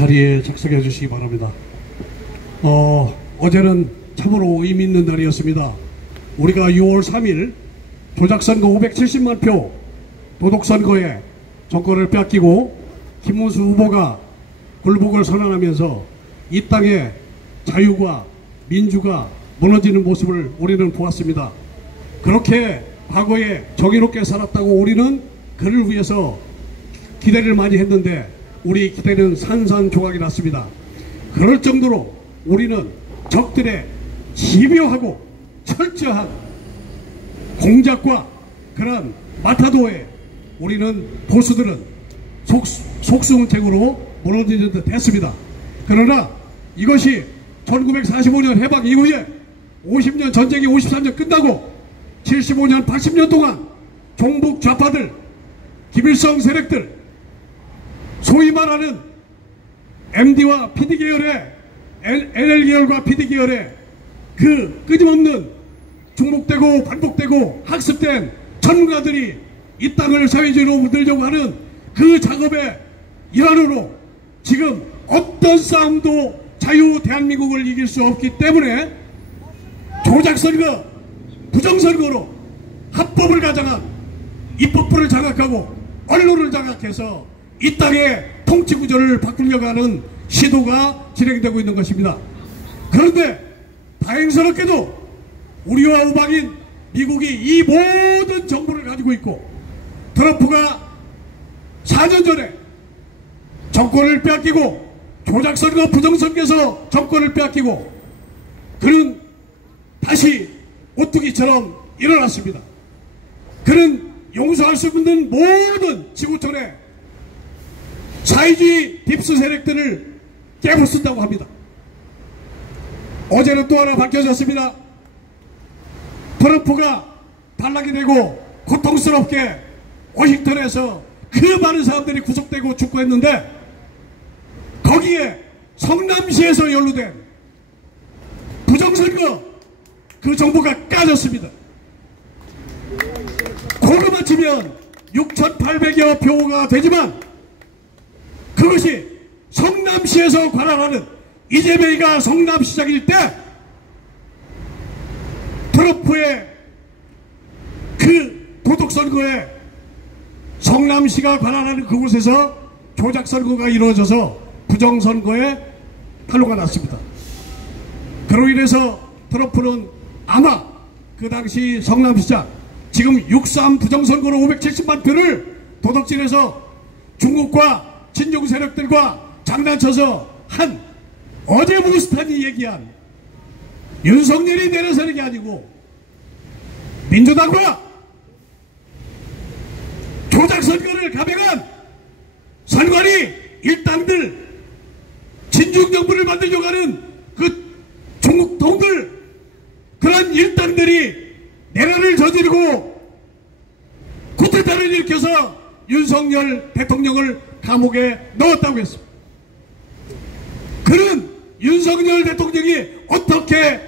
자리에 작성해 주시기 바랍니다. 어제는 참으로 의미 있는 날이었습니다. 우리가 6월 3일 조작선거 570만 표 도덕선거에 정권을 뺏기고 김문수 후보가 굴복을 선언하면서 이 땅에 자유가 민주가 무너지는 모습을 우리는 보았습니다. 그렇게 과거에 정의롭게 살았다고 우리는 그를 위해서 기대를 많이 했는데 우리 기대는 산산조각이 났습니다. 그럴 정도로 우리는 적들의 집요하고 철저한 공작과 그런 마타도에 우리는 보수들은 속수무책으로 무너지는 듯 했습니다. 그러나 이것이 1945년 해방 이후에 50년 전쟁이 53년 끝나고 75년 80년 동안 종북 좌파들 김일성 세력들 소위 말하는 MD와 PD 계열의 NL 계열과 PD 계열의 그 끊임없는 중복되고 반복되고 학습된 전문가들이 이 땅을 사회주의로 만들려고 하는 그 작업의 일환으로 지금 어떤 싸움도 자유 대한민국을 이길 수 없기 때문에 조작선거, 부정선거로 합법을 가장한 입법부를 장악하고 언론을 장악해서 이 땅의 통치구조를 바꾸려고 하는 시도가 진행되고 있는 것입니다. 그런데 다행스럽게도 우리와 우방인 미국이 이 모든 정보를 가지고 있고 트럼프가 4년 전에 정권을 빼앗기고 조작선거 부정선거에서 정권을 빼앗기고 그는 다시 오뚜기처럼 일어났습니다. 그는 용서할 수 없는 모든 지구촌의 사회주의 딥스 세력들을 깨부순다고 합니다. 어제는 또 하나 밝혀졌습니다. 트럼프가 단락이 되고 고통스럽게 워싱턴에서 그 많은 사람들이 구속되고 죽고 했는데 거기에 성남시에서 연루된 부정선거 그 정보가 까졌습니다. 그거만 치면 6,800여 표가 되지만 그것이 성남시에서 관할하는 이재명이가 성남시장일 때 트럼프의 그 도덕선거에 성남시가 관할하는 그곳에서 조작선거가 이루어져서 부정선거에 탄로가 났습니다. 그로 인해서 트럼프는 아마 그 당시 성남시장 지금 6.3 부정선거로 570만 표를 도덕질해서 중국과 친중 세력들과 장난쳐서 한 어제 무스탄이 얘기한 윤석열이 내려서는 게 아니고 민주당과 조작선거를 감행한 선관위 일당들 친중정부를 만들려고 하는 그 중국통들 그런 일당들이 내란을 저지르고 쿠데타를 일으켜서 윤석열 대통령을 감옥에 넣었다고 했습니다. 그는 윤석열 대통령이 어떻게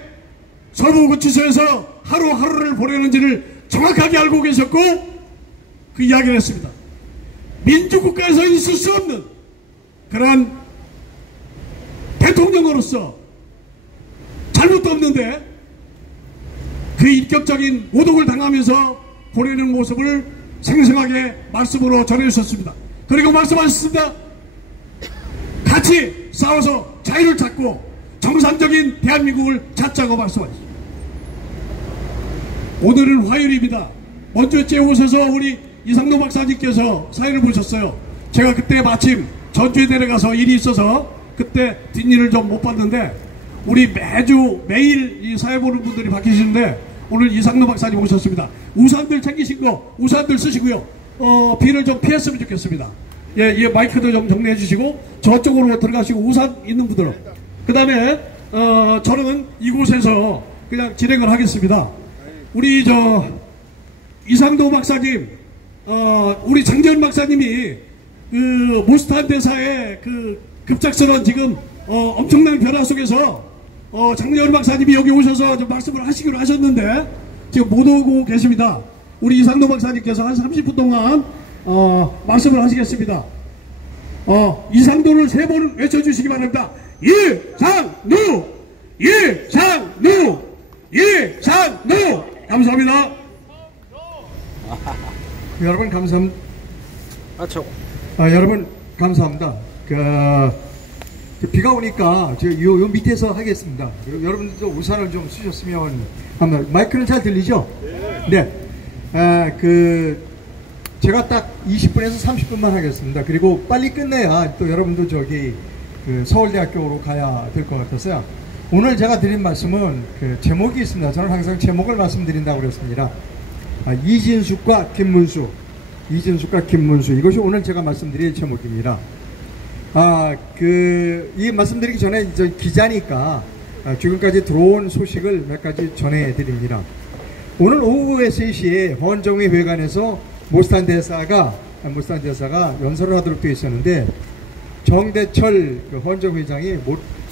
서부구치소에서 하루하루를 보내는지를 정확하게 알고 계셨고 그 이야기를 했습니다. 민주국가에서 있을 수 없는 그러한 대통령으로서 잘못도 없는데 그 인격적인 모독을 당하면서 보내는 모습을 생생하게 말씀으로 전해주셨습니다. 그리고 말씀하셨습니다. 같이 싸워서 자유를 찾고 정상적인 대한민국을 찾자고 말씀하셨습니다. 오늘은 화요일입니다. 먼저째 오셔서 우리 이상노 박사님께서 사회를 보셨어요. 제가 그때 마침 전주에 내려가서 일이 있어서 그때 뒷일을 좀 못 봤는데 우리 매일 이 사회 보는 분들이 바뀌시는데 오늘 이상노 박사님 오셨습니다. 우산들 챙기신 거 우산들 쓰시고요. 비를 좀 피했으면 좋겠습니다. 예, 마이크도 좀 정리해 주시고 저쪽으로 들어가시고 우산 있는 분들은 그 다음에 저는 이곳에서 그냥 진행을 하겠습니다. 우리 이상도 박사님 우리 장재현 박사님이 그 모스탄 대사의 그 급작스러운 지금 엄청난 변화 속에서 장재현 박사님이 여기 오셔서 좀 말씀을 하시기로 하셨는데 지금 못 오고 계십니다. 우리 이상도 박사님께서 한 30분 동안 말씀을 하시겠습니다. 이상도를 3번 외쳐주시기 바랍니다. 이상루! 이상루! 이상루! 감사합니다. 여러분 감사합니다. 여러분 감사합니다. 비가 오니까 요 밑에서 하겠습니다. 여러분들도 우산을 좀 쓰셨으면 합니다. 마이크는 잘 들리죠? 네. 제가 딱 20분에서 30분만 하겠습니다. 그리고 빨리 끝내야 또 여러분도 서울대학교로 가야 될 것 같아서요. 오늘 제가 드린 말씀은 제목이 있습니다. 저는 항상 제목을 말씀드린다고 그랬습니다. 이진숙과 김문수. 이것이 오늘 제가 말씀드릴 제목입니다. 이 말씀드리기 전에 기자니까 지금까지 들어온 소식을 몇 가지 전해드립니다. 오늘 오후에 3시에 헌정회 회관에서 모스탄 대사가 연설을 하도록 되어 있었는데 정대철 헌정 회장이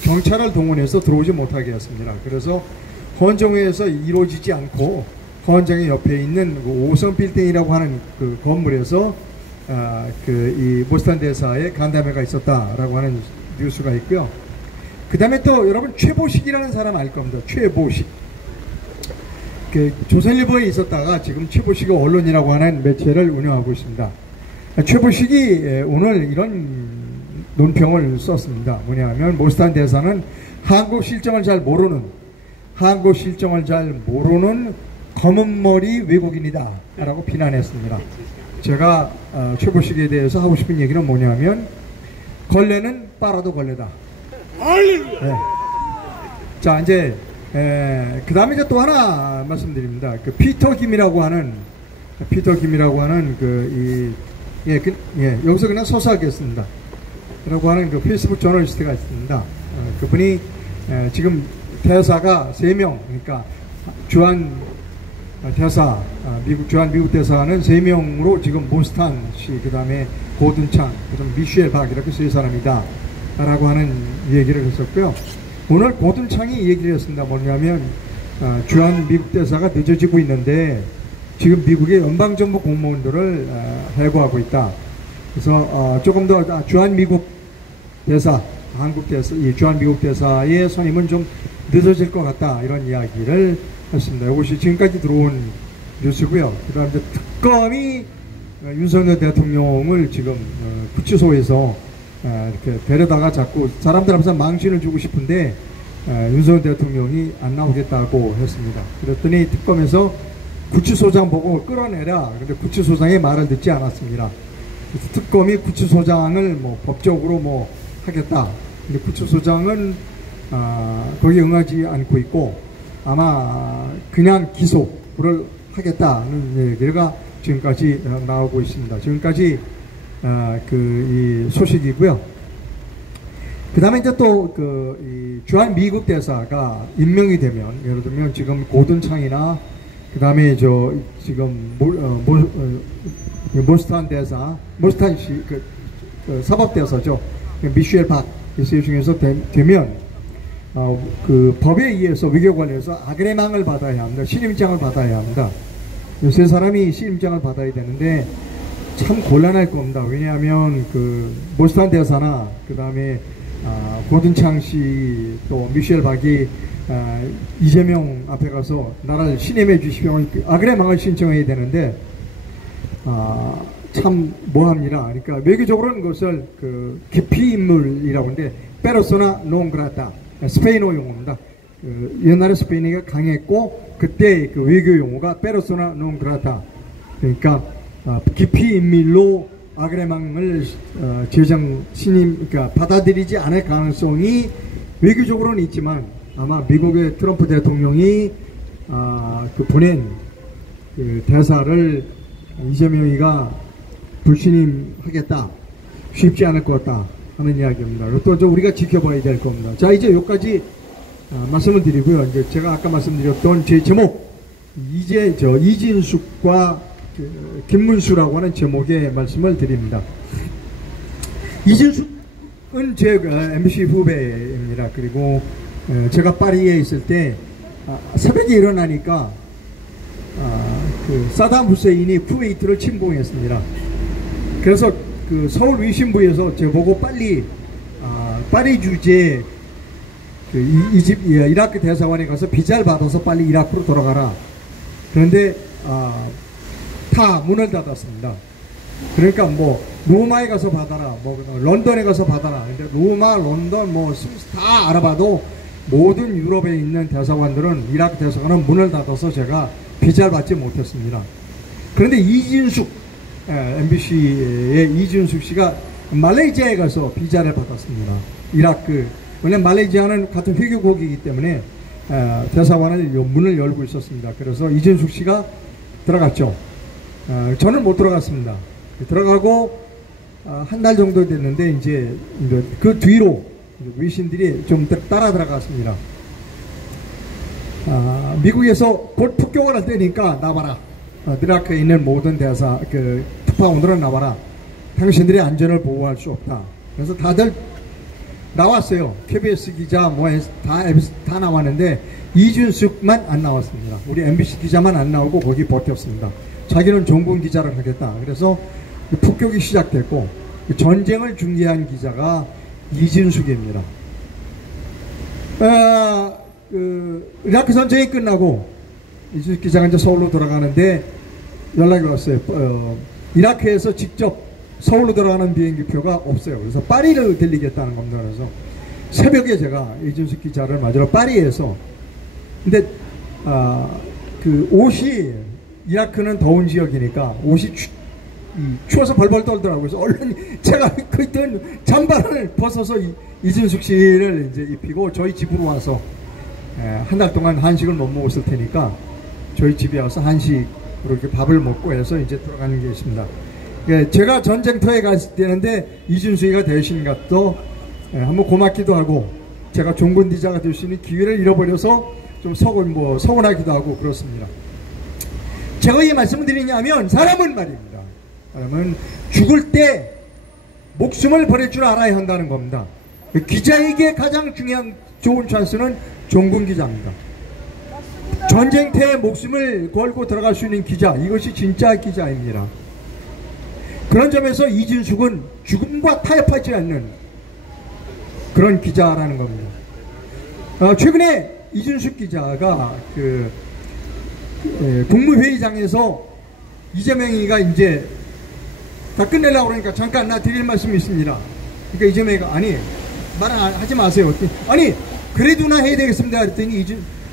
경찰을 동원해서 들어오지 못하게 했습니다. 그래서 헌정회에서 이루어지지 않고 헌정회 옆에 있는 5선 빌딩이라고 하는 건물에서 이 모스탄 대사의 간담회가 있었다라고 하는 뉴스가 있고요. 그 다음에 또 여러분 최보식이라는 사람 알 겁니다. 최보식. 조선일보에 있었다가 지금 최보식의 언론이라고 하는 매체를 운영하고 있습니다. 최보식이 오늘 이런 논평을 썼습니다. 뭐냐면 모스탄 대사는 한국 실정을 잘 모르는 검은머리 외국인이다 라고 비난했습니다. 제가 최보식에 대해서 하고 싶은 얘기는 뭐냐면 걸레는 빨아도 걸레다. 네. 자, 이제 그 다음에 이제 또 하나 말씀드립니다. 피터 김이라고 하는 여기서 그냥 서사하겠습니다. 라고 하는 페이스북 저널리스트가 있습니다. 그분이 지금 대사가 3명, 그러니까 미국 대사는 3명으로 지금 모스탄 씨, 그 다음에 고든창, 그 다음에 미셸 박 이렇게 3사람이다 라고 하는 얘기를 했었고요. 오늘 고든창이 얘기를 했습니다. 뭐냐면 주한 미국 대사가 늦어지고 있는데 지금 미국의 연방정부 공무원들을 해고하고 있다. 그래서 조금 더 주한 미국 대사, 이 주한 미국 대사의 선임은 좀 늦어질 것 같다. 이런 이야기를 했습니다. 이것이 지금까지 들어온 뉴스고요. 그 다음에 특검이 윤석열 대통령을 지금 구치소에서 이렇게 데려다가 자꾸 사람들 앞에서 망신을 주고 싶은데 윤석열 대통령이 안 나오겠다고 했습니다. 그랬더니 특검에서 구치소장 보고 끌어내라. 근데 구치소장의 말을 듣지 않았습니다. 그래서 특검이 구치소장을 법적으로 하겠다. 근데 구치소장은 거기에 응하지 않고 있고 아마 그냥 기소를 하겠다는 얘기가 지금까지 나오고 있습니다. 지금까지 이 소식이고요. 그 다음에 이제 또 이 주한 미국 대사가 임명이 되면, 예를 들면 지금 고든창이나 그 다음에 지금 모스탄 씨 사법 대사죠. 미셸 박 이 중에서 되면 법에 의해서 외교관에서 아그레망을 받아야 합니다. 신임장을 받아야 합니다. 이 3사람이 신임장을 받아야 되는데 참 곤란할 겁니다. 왜냐하면 모스탄 대사나 그 다음에 고든창 씨 또 미셸 박이 이재명 앞에 가서 나라를 신임해 주시면 아그레망을 신청해야 되는데 참 뭐합니다. 그러니까 외교적으로는 그것을 기피 인물이라고 하는데 페르소나 논 그라타, 스페인어 용어입니다. 옛날에 스페인어가 강했고 그때 외교 용어가 페르소나 논 그라타, 그러니까 기피 인물로 아그레망을 그러니까 받아들이지 않을 가능성이 외교적으로는 있지만 아마 미국의 트럼프 대통령이 보낸 대사를 이재명이가 불신임하겠다, 쉽지 않을 것 같다 하는 이야기입니다. 또 우리가 지켜봐야 될 겁니다. 자, 이제 여기까지 말씀을 드리고요. 이제 제가 아까 말씀드렸던 제 제목, 이진숙과 김문수라고 하는 제목의 말씀을 드립니다. 이진숙은 제 MC 후배입니다. 그리고 제가 파리에 있을 때 새벽에 일어나니까 사담 후세인이 쿠웨이트를 침공했습니다. 그래서 그 서울 위신부에서 저보고 빨리 파리 주재 이라크 대사관에 가서 비자를 받아서 빨리 이라크로 돌아가라. 그런데 다 문을 닫았습니다. 그러니까 뭐 로마에 가서 받아라, 뭐 런던에 가서 받아라. 근데 로마, 런던, 뭐 스위스 다 알아봐도 모든 유럽에 있는 대사관들은 이라크 대사관은 문을 닫아서 제가 비자를 받지 못했습니다. 그런데 이진숙 MBC의 이진숙 씨가 말레이시아에 가서 비자를 받았습니다. 이라크 원래 말레이시아는 같은 회교국이기 때문에 대사관을 문을 열고 있었습니다. 그래서 이진숙 씨가 들어갔죠. 저는 못 들어갔습니다. 들어가고 한 달 정도 됐는데 이제 그 뒤로 외신들이 좀 따라 들어갔습니다. 미국에서 곧 폭격을 할 때니까 나와라. 이라크에 있는 모든 특파원들은 나와라. 당신들의 안전을 보호할 수 없다. 그래서 다들 나왔어요. KBS 기자 다 나왔는데 이준숙만 안 나왔습니다. 우리 MBC 기자만 안 나오고 거기 버텼습니다. 자기는 종군 기자를 하겠다. 그래서 폭격이 시작됐고 전쟁을 중계한 기자가 이진숙입니다. 이라크 전쟁이 끝나고 이진숙 기자가 이제 서울로 돌아가는데 연락이 왔어요. 이라크에서 직접 서울로 돌아가는 비행기표가 없어요. 그래서 파리를 들리겠다는 겁니다. 그래서 새벽에 제가 이진숙 기자를 맞으러 파리에서 근데 그 옷이 이라크는 더운 지역이니까 옷이 추워서 벌벌 떨더라고요. 그래서 얼른 제가 그 있던 잠바를 벗어서 이진숙 씨를 이제 입히고 저희 집으로 와서 한 달 동안 한식을 못 먹었을 테니까 저희 집에 와서 한식으로 이렇게 밥을 먹고 해서 이제 돌아가는 게 있습니다. 제가 전쟁터에 갔을 때는데 이준수가 대신 갔도 한번 고맙기도 하고 제가 종군 기자가 될 수 있는 기회를 잃어버려서 좀 서운하기도 하고 그렇습니다. 제가 왜 말씀을 드리냐면 사람은 말입니다. 사람은 죽을 때 목숨을 버릴 줄 알아야 한다는 겁니다. 기자에게 가장 좋은 찬스는 종군 기자입니다. 전쟁터에 목숨을 걸고 들어갈 수 있는 기자, 이것이 진짜 기자입니다. 그런 점에서 이진숙은 죽음과 타협하지 않는 그런 기자라는 겁니다. 최근에 이진숙 기자가 국무회의장에서 이재명이가 이제 다 끝내려고 그러니까 잠깐 나 드릴 말씀이 있습니다. 그러니까 이재명이가 아니 말하지 마세요. 아니 그래도 나 해야 되겠습니다. 그랬더니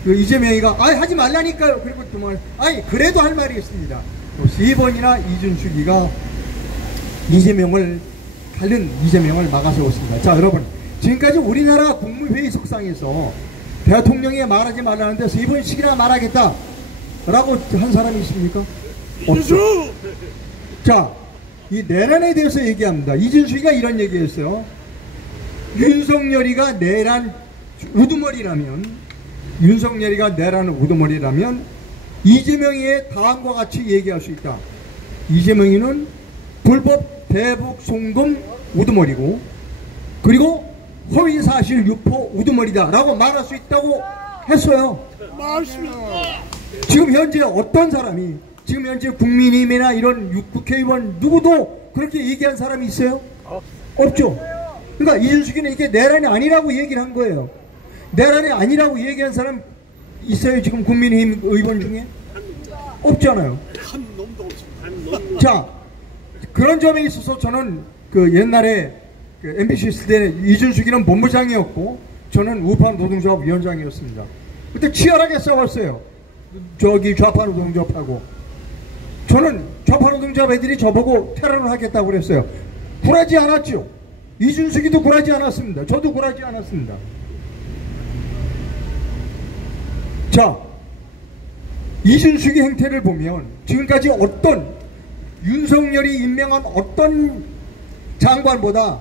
이재명이가 하지 말라니까요. 그리고 또 아니 그래도 할 말이 있습니다. 3번이나 이준숙이가 이재명을 막아세웠습니다. 자 여러분, 지금까지 우리나라 국무회의 석상에서 대통령이 말하지 말라는데 3번씩이나 말하겠다 라고 한 사람이 있습니까? 없죠. 자, 이 내란에 대해서 얘기합니다. 이준숙이가 이런 얘기했어요. 윤석열이가 내란 우두머리라면 이재명이의 다음과 같이 얘기할 수 있다. 이재명이는 불법 대북 송금 우두머리고 그리고 허위사실 유포 우두머리다 라고 말할 수 있다고 했어요. 지금 현재 어떤 사람이 지금 현재 국민의힘이나 이런 국회의원 누구도 그렇게 얘기한 사람이 있어요? 없죠. 그러니까 이준숙이는 이게 내란이 아니라고 얘기를 한 거예요. 내란이 아니라고 얘기한 사람 있어요? 지금 국민의힘 의원 중에? 없잖아요. 자, 그런 점에 있어서 저는 옛날에 MBC 있을 때 이준숙이는 본부장이었고 저는 우파 노동조합 위원장이었습니다. 그때 치열하게 싸웠어요. 저기 좌파 노동조합하고. 저는 좌파 노동조합 애들이 저보고 테러를 하겠다고 그랬어요. 굴하지 않았죠. 이준숙이도 굴하지 않았습니다. 저도 굴하지 않았습니다. 자, 이준숙의 행태를 보면 지금까지 윤석열이 임명한 어떤 장관보다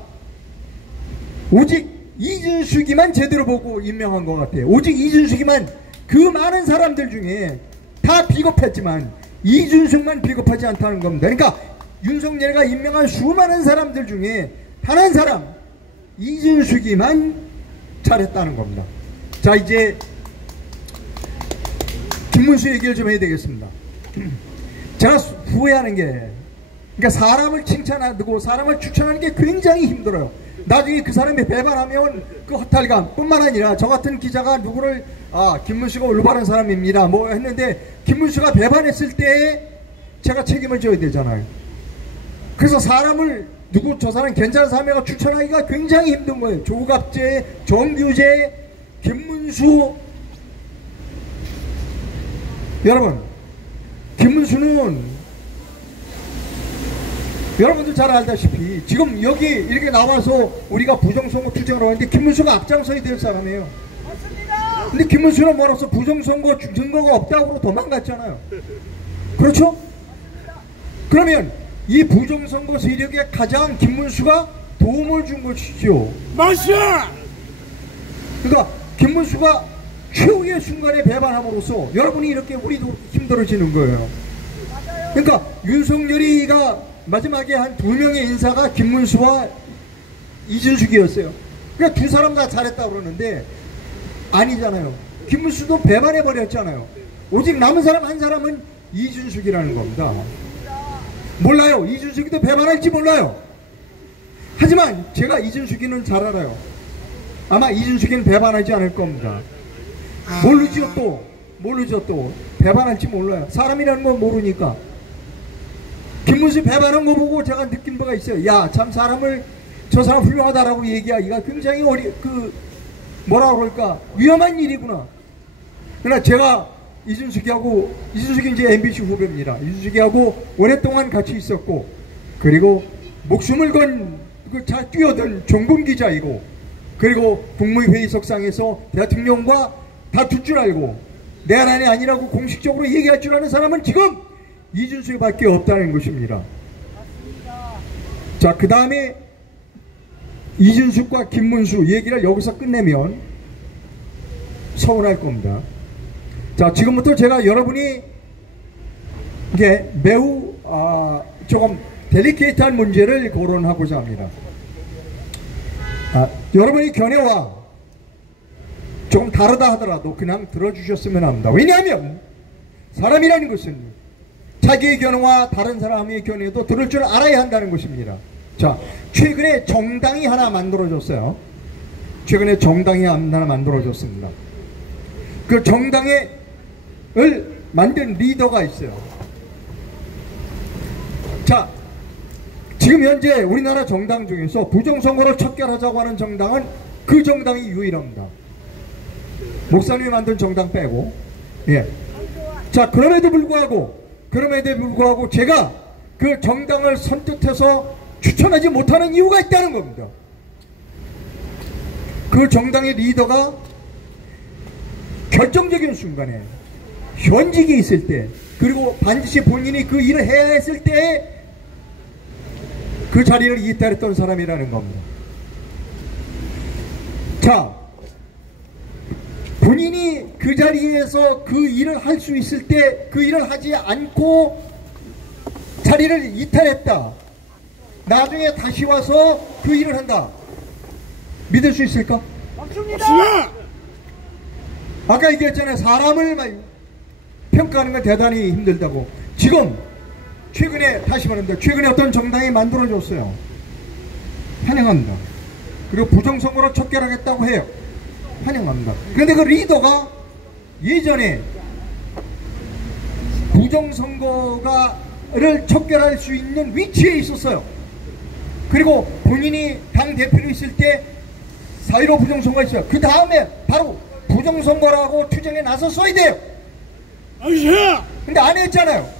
오직 이준숙이만 제대로 보고 임명한 것 같아요. 오직 이준숙이만 그 많은 사람들 중에 다 비겁했지만 이준숙만 비겁하지 않다는 겁니다. 그러니까 윤석열이가 임명한 수많은 사람들 중에 단 한 사람 이준숙이만 잘했다는 겁니다. 자, 이제 김문수 얘기를 좀 해야 되겠습니다. 제가 후회하는 게 그러니까 사람을 칭찬하고 사람을 추천하는 게 굉장히 힘들어요. 나중에 그 사람이 배반하면 그 허탈감 뿐만 아니라 저 같은 기자가 누구를 김문수가 올바른 사람입니다 뭐 했는데 김문수가 배반했을 때 제가 책임을 져야 되잖아요. 그래서 사람을 저 사람 괜찮은 사람이라고 추천하기가 굉장히 힘든 거예요. 조갑재, 정규재, 김문수. 여러분, 김문수는 여러분들 잘 알다시피 지금 여기 이렇게 나와서 우리가 부정선거 투쟁을 하는데 김문수가 앞장서야 될 사람이에요. 맞습니다. 근데 김문수는 뭐라서 부정선거 증거가 없다고 도망갔잖아요. 그렇죠? 그러면 이 부정선거 세력에 가장 김문수가 도움을 준 것이죠. 맞아. 그러니까 김문수가 최후의 순간에 배반함으로써 여러분이 이렇게 우리도 힘들어지는 거예요. 그러니까 윤석열이가 마지막에 한 2명의 인사가 김문수와 이준숙이었어요. 그러니까 두 사람 다 잘했다고 그러는데 아니잖아요. 김문수도 배반해버렸잖아요. 오직 남은 사람 한 사람은 이준숙이라는 겁니다. 몰라요. 이준숙이도 배반할지 몰라요. 하지만 제가 이준숙이는 잘 알아요. 아마 이준숙이는 배반하지 않을 겁니다. 모르죠 또. 모르죠 또. 배반할지 몰라요. 사람이라는 건 모르니까. 김문수 배반한 거 보고 제가 느낀 바가 있어요. 야, 참 저 사람 훌륭하다라고 얘기하기가 굉장히 뭐라 그럴까 위험한 일이구나. 그러나 제가 이준숙이 이제 MBC 후배입니다. 이준숙이하고 오랫동안 같이 있었고, 그리고 목숨을 건 잘 뛰어든 종군 기자이고, 그리고 국무회의석상에서 대통령과 다툴 줄 알고 내 안이 아니라고 공식적으로 얘기할 줄 아는 사람은 지금 이준숙밖에 없다는 것입니다. 자, 그 다음에 이준숙과 김문수 얘기를 여기서 끝내면 서운할 겁니다. 자, 지금부터 제가 여러분이 이게 매우 조금 델리케이트한 문제를 거론하고자 합니다. 여러분의 견해와 조금 다르다 하더라도 그냥 들어주셨으면 합니다. 왜냐하면 사람이라는 것은 자기의 견해와 다른 사람의 견해도 들을 줄 알아야 한다는 것입니다. 자, 최근에 정당이 하나 만들어졌어요. 최근에 정당이 하나 만들어졌습니다. 그 정당을 만든 리더가 있어요. 자, 지금 현재 우리나라 정당 중에서 부정선거를 척결하자고 하는 정당은 그 정당이 유일합니다. 목사님이 만든 정당 빼고. 예. 자, 그럼에도 불구하고 제가 그 정당을 선뜻해서 추천하지 못하는 이유가 있다는 겁니다. 그 정당의 리더가 결정적인 순간에 현직이 있을 때, 그리고 반드시 본인이 그 일을 해야 했을 때 그 자리를 이탈했던 사람이라는 겁니다. 자, 본인이 그 자리에서 그 일을 할 수 있을 때 그 일을 하지 않고 자리를 이탈했다. 나중에 다시 와서 그 일을 한다. 믿을 수 있을까? 맞습니다. 아까 얘기했잖아요. 사람을 평가하는 건 대단히 힘들다고. 지금 최근에 다시 말합니다. 최근에 어떤 정당이 만들어졌어요. 환영합니다. 그리고 부정선거로 척결하겠다고 해요. 환영합니다. 그런데 그 리더가 예전에 부정선거를 척결할 수 있는 위치에 있었어요. 그리고 본인이 당대표로 있을 때 4.15 부정선거가 있어요. 그 다음에 바로 부정선거라고 투쟁에 나섰어야 돼요. 근데 안 했잖아요.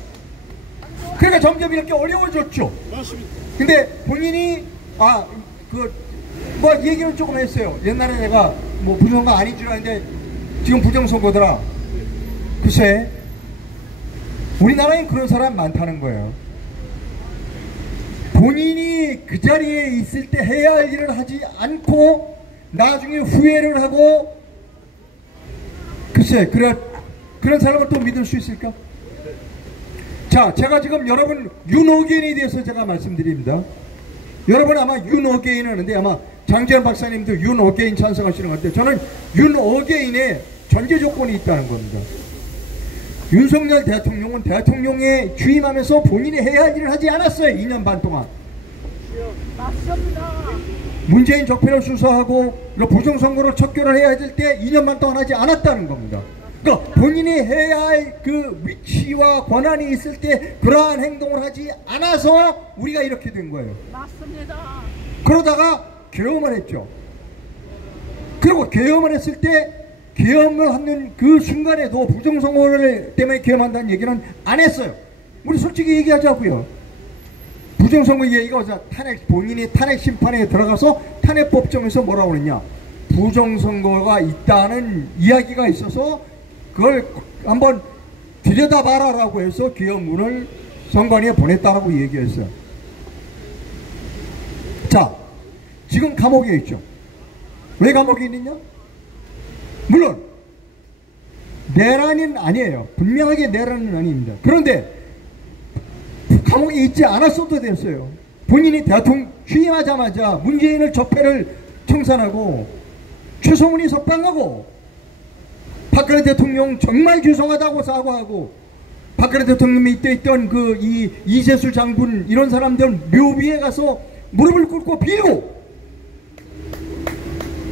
그러니까 점점 이렇게 어려워졌죠. 맞습니다. 근데 본인이 얘기는 조금 했어요. 옛날에 내가 부정선거 아닌 줄 알았는데 지금 부정선거더라. 글쎄, 우리나라에 그런 사람 많다는 거예요. 본인이 그 자리에 있을 때 해야 할 일을 하지 않고 나중에 후회를 하고, 글쎄, 그런 사람을 또 믿을 수 있을까? 자, 제가 지금 여러분 윤어게인에 대해서 제가 말씀드립니다. 여러분 아마 윤어게인 하는데 아마 장재현 박사님도 윤어게인 찬성하시는 것 같아요. 저는 윤어게인에 전제 조건이 있다는 겁니다. 윤석열 대통령은 대통령에 취임하면서 본인이 해야 할 일을 하지 않았어요. 2년 반 동안. 맞습니다. 문재인 적폐를 수사하고 부정선거를 척결을 해야 될 때 2년 반 동안 하지 않았다는 겁니다. 그러니까 본인이 해야 할 그 위치와 권한이 있을 때 그러한 행동을 하지 않아서 우리가 이렇게 된 거예요. 맞습니다. 그러다가 계엄을 했죠. 그리고 계엄을 했을 때 계엄을 하는 그 순간에도 부정선거를 때문에 계엄한다는 얘기는 안 했어요. 우리 솔직히 얘기하자고요. 부정선거 얘기가 본인이 탄핵 심판에 들어가서 탄핵법정에서 뭐라고 그랬냐. 부정선거가 있다는 이야기가 있어서 그걸 한번 들여다봐라라고 해서 계엄문을 선관위에 보냈다라고 얘기했어요. 자, 지금 감옥에 있죠. 왜 감옥에 있느냐? 물론 내란은 아니에요. 분명하게 내란은 아닙니다. 그런데 감옥에 있지 않았어도 됐어요. 본인이 대통령 취임하자마자 문재인을 적폐를 청산하고 최성훈이 석방하고 박근혜 대통령 정말 죄송하다고 사과하고 박근혜 대통령이 이때 있던 그 이재수 장군 이런 사람들 묘비에 가서 무릎을 꿇고 빌고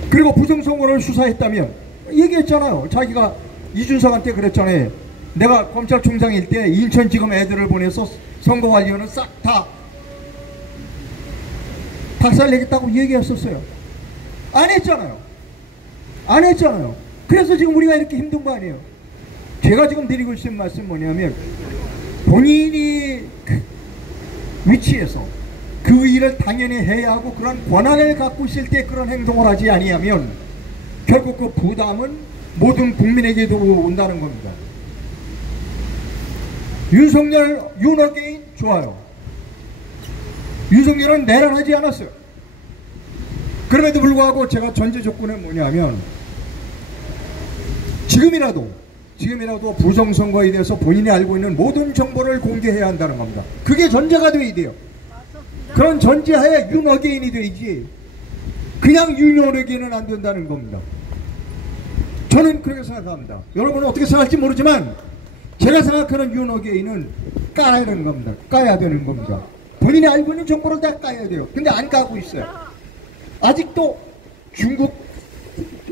그리고 부정선거를 수사했다면 얘기했잖아요. 자기가 이준석한테 그랬잖아요. 내가 검찰총장일 때 인천지검 애들을 보내서 선거관리원은 싹 다 박살내겠다고 얘기했었어요. 안 했잖아요. 안 했잖아요. 그래서 지금 우리가 이렇게 힘든 거 아니에요. 제가 지금 드리고 있는 말씀 뭐냐면 본인이 그 위치에서 그 일을 당연히 해야 하고 그런 권한을 갖고 있을 때 그런 행동을 하지 아니하면 결국 그 부담은 모든 국민에게도 온다는 겁니다. 윤석열 윤어게인 좋아요. 윤석열은 내란하지 않았어요. 그럼에도 불구하고 제가 전제 조건은 뭐냐면 지금이라도 부정선거에 대해서 본인이 알고 있는 모든 정보를 공개해야 한다는 겁니다. 그게 전제가 돼야 돼요. 그런 전제하에 윤어게인이 되지 그냥 윤어게인은 안 된다는 겁니다. 저는 그렇게 생각합니다. 여러분은 어떻게 생각할지 모르지만 제가 생각하는 윤어게인은 까야 되는 겁니다. 까야 되는 겁니다. 본인이 알고 있는 정보를 다 까야 돼요. 근데 안 까고 있어요. 아직도 중국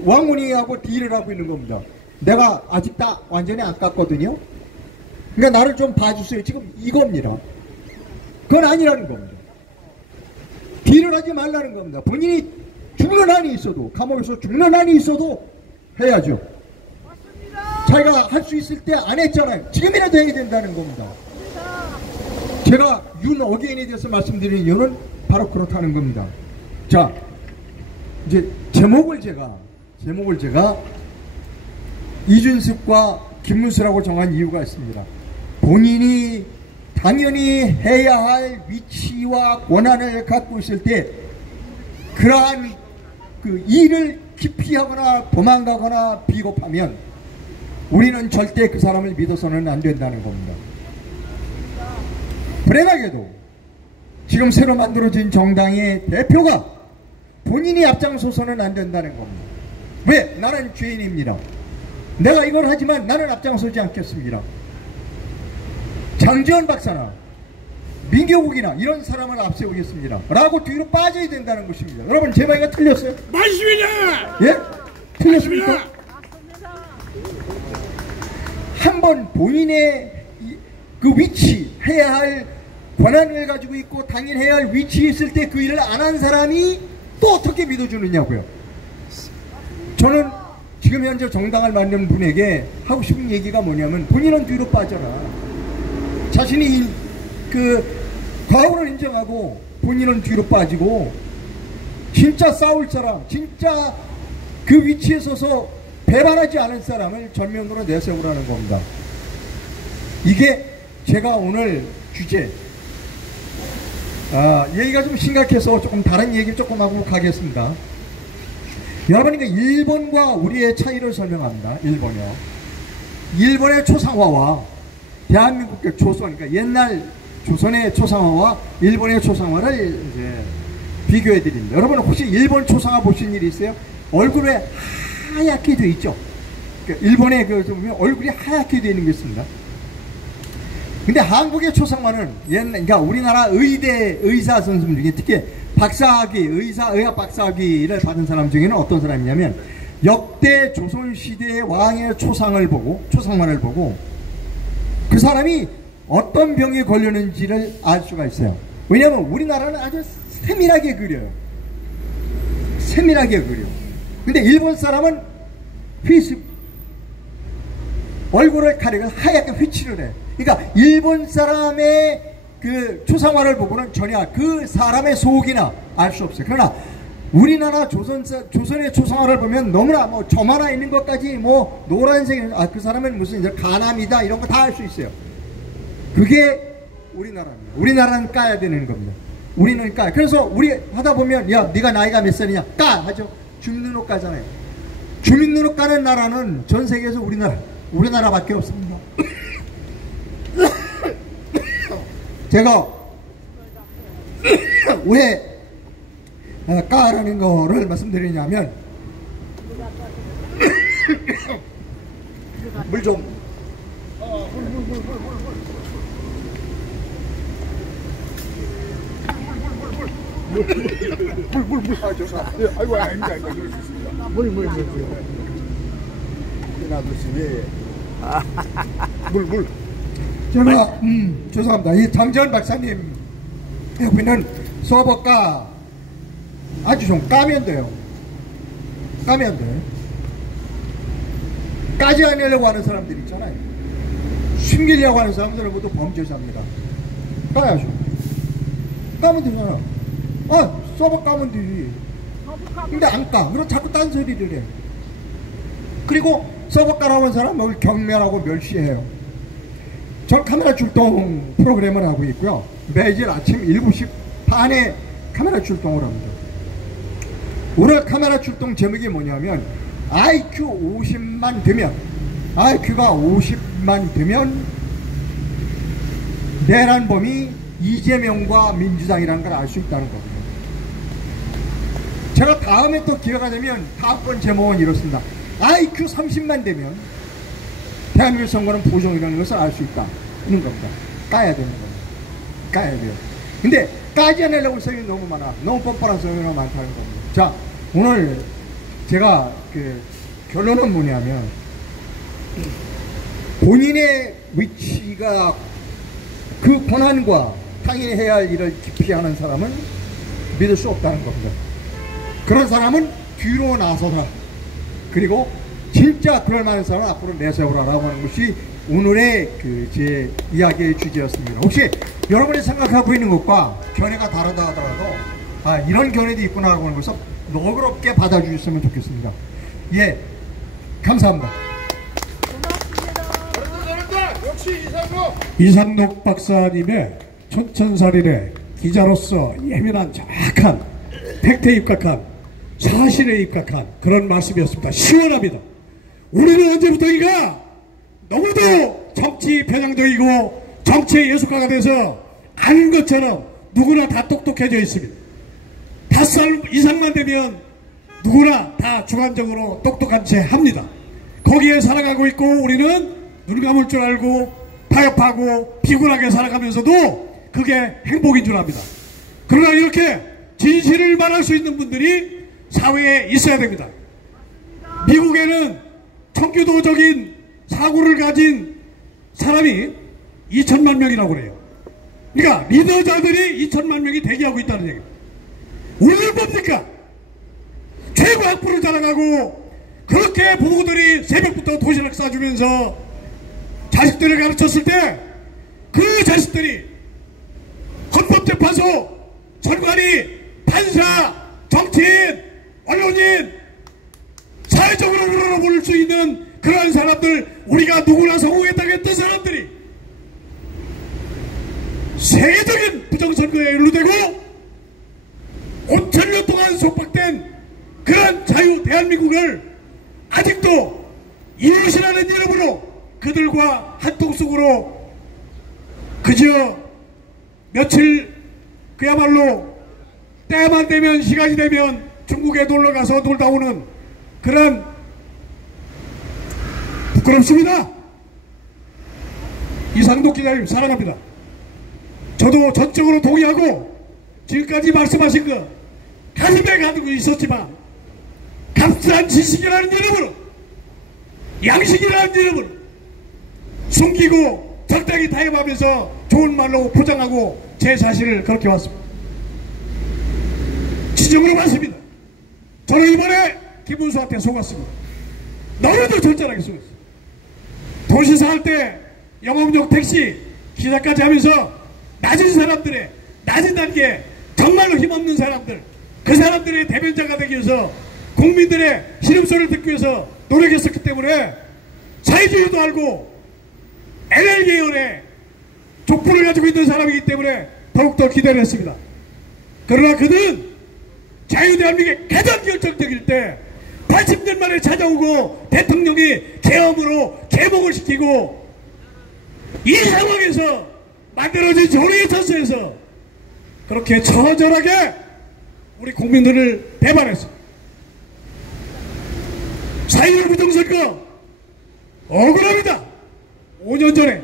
왕훈이하고 딜을 하고 있는 겁니다. 내가 아직 다 완전히 안 깠거든요. 그러니까 나를 좀 봐주세요. 지금 이겁니다. 그건 아니라는 겁니다. 딜을 하지 말라는 겁니다. 본인이 죽는 한이 있어도 감옥에서 죽는 한이 있어도 해야죠. 자기가 할 수 있을 때 안 했잖아요. 지금이라도 해야 된다는 겁니다. 제가 윤어게인에 대해서 말씀드리는 이유는 바로 그렇다는 겁니다. 자, 이제 제목을 제가 이준석과 김문수라고 정한 이유가 있습니다. 본인이 당연히 해야 할 위치와 권한을 갖고 있을 때 그러한 그 일을 기피하거나 도망가거나 비겁하면 우리는 절대 그 사람을 믿어서는 안 된다는 겁니다. 불행하게도 지금 새로 만들어진 정당의 대표가 본인이 앞장서서는 안 된다는 겁니다. 왜? 나는 죄인입니다. 내가 이걸 하지만 나는 앞장서지 않겠습니다. 장지원 박사나 민경욱이나 이런 사람을 앞세우겠습니다 라고 뒤로 빠져야 된다는 것입니다. 여러분 제 말이 틀렸어요? 맞습니다. 예? 틀렸습니까? 한번 본인의 그 위치 해야 할 권한을 가지고 있고 당연해야 할 위치에 있을 때 그 일을 안 한 사람이 또 어떻게 믿어주느냐고요. 저는 지금 현재 정당을 만든 분에게 하고 싶은 얘기가 뭐냐면 본인은 뒤로 빠져라. 자신이 그 과오를 인정하고 본인은 뒤로 빠지고 진짜 싸울 사람, 진짜 그 위치에 서서 배반하지 않은 사람을 전면으로 내세우라는 겁니다. 이게 제가 오늘 주제. 얘기가 좀 심각해서 조금 다른 얘기 조금 하고 가겠습니다. 여러분이 일본과 우리의 차이를 설명합니다. 일본의 초상화와 대한민국의 조선, 그러니까 옛날 조선의 초상화와 일본의 초상화를 이제 비교해 드립니다. 여러분 혹시 일본 초상화 보신 일 있어요? 얼굴에 하얗게 돼 있죠? 일본의 얼굴이 하얗게 되는 게 있습니다. 근데 한국의 초상화는 그러니까 우리나라 의대 의사 선생님 중에 특히 박사학위, 의학 박사학위를 받은 사람 중에는 어떤 사람이냐면 역대 조선시대의 왕의 초상화를 보고 그 사람이 어떤 병에 걸렸는지를 알 수가 있어요. 왜냐하면 우리나라는 아주 세밀하게 그려요. 세밀하게 그려. 근데 일본 사람은 얼굴을 가리고 하얗게 휘칠을 해. 그러니까 일본 사람의 그 초상화를 보고는 전혀 그 사람의 속이나 알 수 없어요. 그러나 우리나라 조선의 초상화를 보면 너무나 뭐 점 하나 있는 것까지 뭐 노란색, 그 사람은 무슨 이제 가남이다 이런 거 다 알 수 있어요. 그게 우리나라입니다. 우리나라는 까야 되는 겁니다. 우리는 까. 그래서 우리 하다 보면 야 네가 나이가 몇 살이냐 까 하죠. 주민등록 까잖아요. 주민등록 까는 나라는 전 세계에서 우리나라밖에 없습니다. 제가 왜 까라는 거를 말씀드리냐면 물 좀. 물. 아이고, 아닙니다. 물. 물. 제가, 죄송합니다. 이 장재원 박사님 옆에는 서버가 아주 좀 까면 돼요. 까면 돼. 까지 않으려고 하는 사람들 있잖아요. 숨기려고 하는 사람들은 모두 범죄자입니다. 까야죠. 까면 되잖아. 서버 까면 되지. 근데 안 까. 그럼 자꾸 딴소리를 해. 그리고 서버 까라고 하는 사람을 경멸하고 멸시해요. 저 카메라 출동 프로그램을 하고 있고요. 매일 아침 7시 반에 카메라 출동을 합니다. 오늘 카메라 출동 제목이 뭐냐면 IQ 50만 되면, IQ가 50만 되면 내란범이 이재명과 민주당이라는 걸 알 수 있다는 겁니다. 제가 다음에 또 기회가 되면 다음번 제목은 이렇습니다. IQ 30만 되면 대한민국 선거는 부정이라는 것을 알 수 있다는 겁니다. 까야 되는 겁니다. 까야 돼요. 근데 까지 않으려고 성이 너무 많아. 너무 뻔뻔한 성이 너무 많다는 겁니다. 자, 오늘 제가 결론은 뭐냐면 본인의 위치가 그 권한과 당연히 해야 할 일을 기피하는 사람은 믿을 수 없다는 겁니다. 그런 사람은 뒤로 나서라. 그리고 진짜 그럴 만한 사람은 앞으로 내세우라라고 하는 것이 오늘의 제 이야기의 주제였습니다. 혹시 여러분이 생각하고 있는 것과 견해가 다르다 하더라도 이런 견해도 있구나라고 하는 것을 너그럽게 받아주셨으면 좋겠습니다. 예, 감사합니다. 고맙습니다. 역시 이상록 박사님의 촌천살인의 기자로서 예민한 정확한 팩트에 입각한 사실에 입각한 그런 말씀이었습니다. 시원합니다. 우리는 언제부터인가 너무도 정치 편향적이고 정치의 예술가가 돼서 아는 것처럼 누구나 다 똑똑해져 있습니다. 5살 이상만 되면 누구나 다 주관적으로 똑똑한 채 합니다. 거기에 살아가고 있고 우리는 눈 감을 줄 알고 타협하고 피곤하게 살아가면서도 그게 행복인 줄 압니다. 그러나 이렇게 진실을 말할 수 있는 분들이 사회에 있어야 됩니다. 미국에는 청교도적인 사고를 가진 사람이 2천만 명이라고 그래요. 그러니까 리더자들이 2천만 명이 대기하고 있다는 얘기입니다. 우리는 뭡니까? 최고 학부를 자랑하고 그렇게 부모들이 새벽부터 도시락 싸주면서 자식들을 가르쳤을 때 그 자식들이 헌법재판소, 선관위, 판사, 정치인, 언론인, 사회적으로 우러러볼 수 있는 그러한 사람들, 우리가 누구나 성공했다고 했던 사람들이 세계적인 부정선거에 연루되고 5천년 동안 속박된 그런 자유 대한민국을 아직도 이웃이라는 이름으로 그들과 한통속으로 그저 며칠 그야말로 때만 되면 시간이 되면 중국에 놀러가서 놀다 오는 그런 부끄럽습니다. 이상도 기자님 사랑합니다. 저도 전적으로 동의하고 지금까지 말씀하신 거 가슴에 가지고 있었지만 값싼 지식이라는 이름으로 양식이라는 이름으로 숨기고 적당히 타협하면서 좋은 말로 포장하고 제 자신을 그렇게 왔습니다. 지적으로 왔습니다. 저는 이번에 김문수한테 속았습니다. 너무도 절절하게 속았어요. 도시사 할 때 영업용 택시 기사까지 하면서 낮은 사람들의 낮은 단계 정말로 힘없는 사람들 그 사람들의 대변자가 되기 위해서 국민들의 시름소리를 듣기 위해서 노력했었기 때문에 사회주의도 알고 NL 계열의 족보를 가지고 있는 사람이기 때문에 더욱더 기대를 했습니다. 그러나 그는 자유대한민국의 가장 결정적일 때 80년 만에 찾아오고 대통령이 계엄으로 개몽을 시키고 이 상황에서 만들어진 조례의 처소에서 그렇게 처절하게 우리 국민들을 배반했습니다. 4.15 부정선거 억울합니다. 5년 전에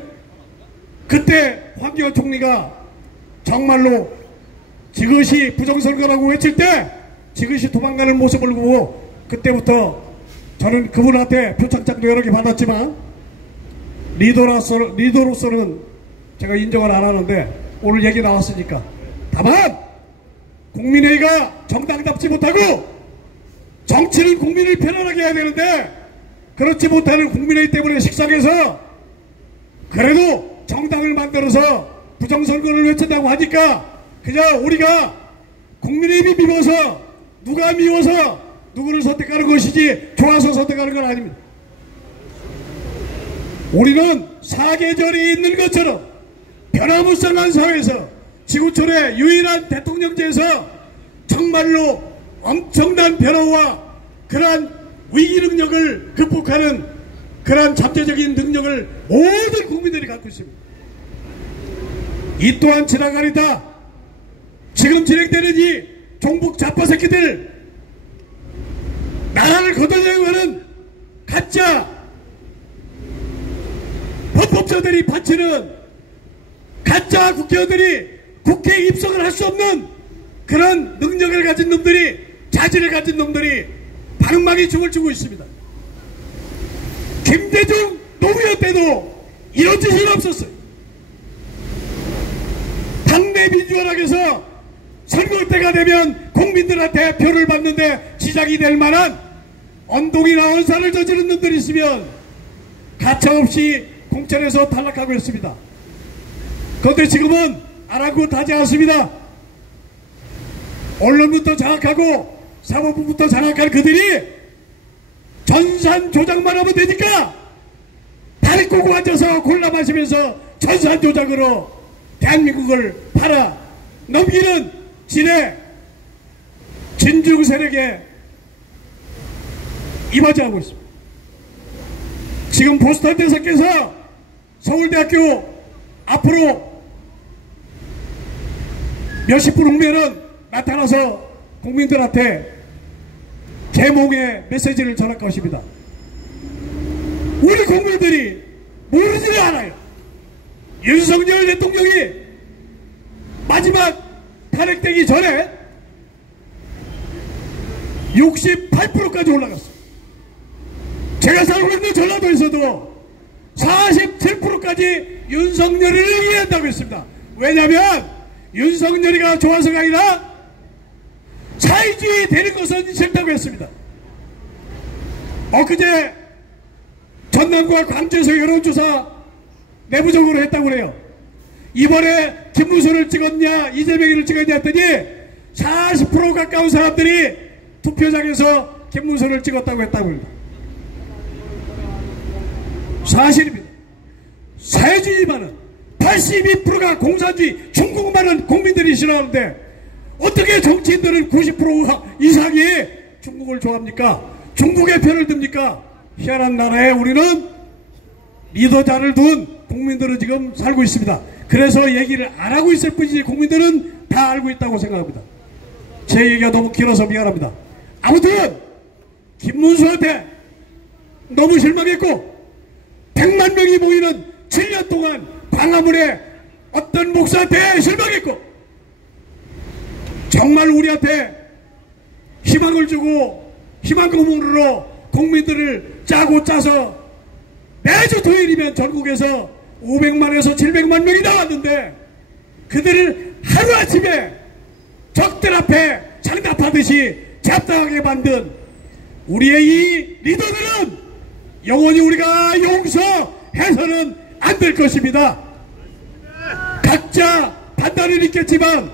그때 황교안 총리가 정말로 지그시 부정선거라고 외칠 때 지그시 도망가는 모습을 보고 그때부터 저는 그분한테 표창장도 여러 개 받았지만 리더로서는 제가 인정을 안 하는데 오늘 얘기 나왔으니까 다만 국민회의가 정당답지 못하고 정치는 국민을 편안하게 해야 되는데 그렇지 못하는 국민회의 때문에 식상해서 그래도 정당을 만들어서 부정선거를 외친다고 하니까 그냥 우리가 국민의힘이 미워서 누가 미워서 누구를 선택하는 것이지 좋아서 선택하는 건 아닙니다. 우리는 사계절이 있는 것처럼 변화무쌍한 사회에서 지구촌의 유일한 대통령제에서 정말로 엄청난 변화와 그러한 위기 능력을 극복하는 그러한 잠재적인 능력을 모든 국민들이 갖고 있습니다. 이 또한 지나가리다. 지금 진행되는 이 종북 좌파 새끼들 나라를 걷어내려고 하는 가짜 헌법자들이 바치는 가짜 국회의원들이 국회에 입성을 할 수 없는 그런 능력을 가진 놈들이 자질을 가진 놈들이 방망이 춤을 추고 있습니다. 김대중 노무현 때도 이런 짓은 없었어요. 당내 민주화락에서 선거 때가 되면 국민들한테 표를 받는데 지장이 될 만한 언동이나 언사를 저지른 놈들이 있으면 가차없이 공천에서 탈락하고 있습니다. 그런데 지금은 안 하고 타지 않습니다. 언론부터 장악하고 사법부부터 장악한 그들이 전산 조작만 하면 되니까 다리 꼬고 앉아서 골라 마시면서 전산 조작으로 대한민국을 팔아 넘기는 진의 진중 세력에 이바지하고 있습니다. 지금 보스턴 대사께서 서울대학교 앞으로 몇십 분 후면은 나타나서 국민들한테 계몽의 메시지를 전할 것입니다. 우리 국민들이 모르지를 않아요. 윤석열 대통령이 마지막 탄핵되기 전에 68%까지 올라갔어요. 제가 살고 있는 전라도에서도 47%까지 윤석열이를 이해한다고 했습니다. 왜냐하면 윤석열이가 좋아서가 아니라 사회주의 되는 것은 싫다고 했습니다. 엊그제 전남과 광주에서 여론조사 내부적으로 했다고 그래요. 이번에 김문수를 찍었냐 이재명이를 찍었냐 했더니 40% 가까운 사람들이 투표장에서 김문수를 찍었다고 했다고 합니다. 사실입니다. 사회주의만은 82%가 공산주의 중국만은 국민들이 싫어하는데 어떻게 정치인들은 90% 이상이 중국을 좋아합니까? 중국의 편을 듭니까? 희한한 나라에 우리는 리더자를 둔 국민들은 지금 살고 있습니다. 그래서 얘기를 안 하고 있을 뿐이지 국민들은 다 알고 있다고 생각합니다. 제 얘기가 너무 길어서 미안합니다. 아무튼 김문수한테 너무 실망했고 100만 명이 모이는 7년 동안 광화문에 어떤 목사한테 실망했고 정말 우리한테 희망을 주고 희망 고문으로 국민들을 짜고 짜서 매주 토요일이면 전국에서 500만에서 700만 명이 나왔는데 그들을 하루아침에 적들 앞에 장답하듯이 잡당하게 만든 우리의 이 리더들은 영원히 우리가 용서해서는 안 될 것입니다. 각자 판단은 있겠지만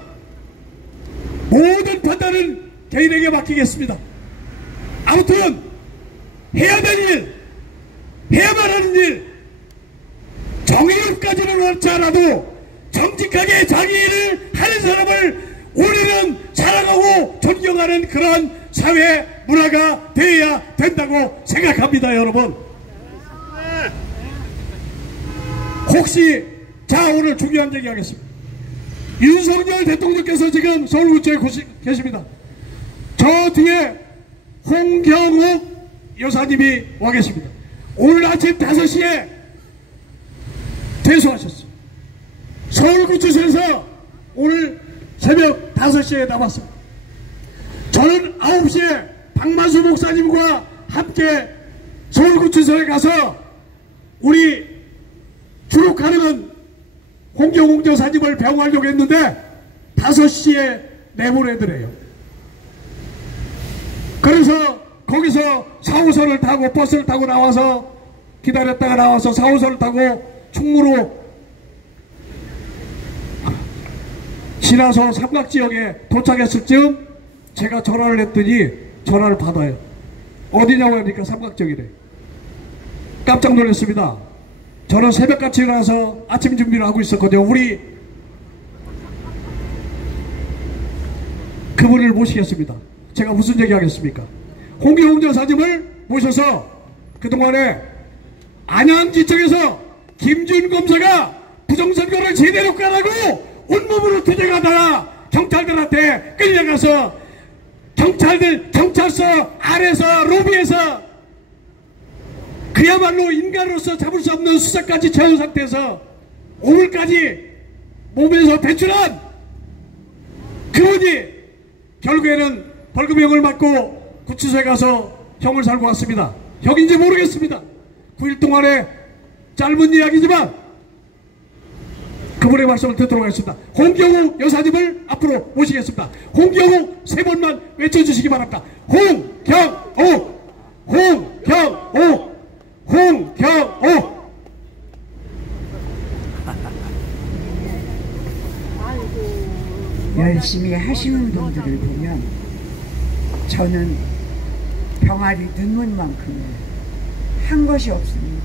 모든 판단은 개인에게 맡기겠습니다. 아무튼 해야 될 일, 해야만 하는 일, 정의롭까지는 원치 않아도 정직하게 자기 일을 하는 사람을 우리는 사랑하고 존경하는 그런 사회 문화가 되어야 된다고 생각합니다. 여러분, 혹시 자 오늘 중요한 얘기 하겠습니다. 윤석열 대통령께서 지금 서울구치소에 계십니다. 저 뒤에 홍경욱 여사님이 와 계십니다. 오늘 아침 5시에 퇴소하셨어요. 서울구치소에서 오늘 새벽 5시에 나왔습니다. 저는 9시에 박만수 목사님과 함께 서울구치소에 가서 우리 주로 가능한 홍경욱 여사님을 배웅하려고 했는데 5시에 내보내더래요. 그래서 거기서 4호선을 타고 버스를 타고 나와서 기다렸다가 나와서 4호선을 타고 충무로 지나서 삼각지역에 도착했을 즈음 제가 전화를 했더니 전화를 받아요. 어디냐고 하니까 삼각지역이래. 깜짝 놀랐습니다. 저는 새벽같이 일어나서 아침 준비를 하고 있었거든요. 우리 그분을 모시겠습니다. 제가 무슨 얘기 하겠습니까? 홍경욱 여사님을 모셔서 그동안에 안양지청에서 김준 검사가 부정선거를 제대로 까라고 온몸으로 투쟁하다가 경찰들한테 끌려가서 경찰서 아래서 로비에서 그야말로 인간으로서 잡을 수 없는 수사까지 채운 상태에서 오늘까지 몸에서 배출한 그분이 결국에는 벌금형을 맞고 구치소에 가서 형을 살고 왔습니다. 형인지 모르겠습니다. 9일 동안의 짧은 이야기지만 그분의 말씀을 듣도록 하겠습니다. 홍경욱 여사님을 앞으로 모시겠습니다. 홍경욱 3번만 외쳐주시기 바랍니다. 홍경욱, 홍경욱, 홍경욱. 열심히 하시는 분들을 보면 저는 병아리 눈물 만큼 한 것이 없습니다.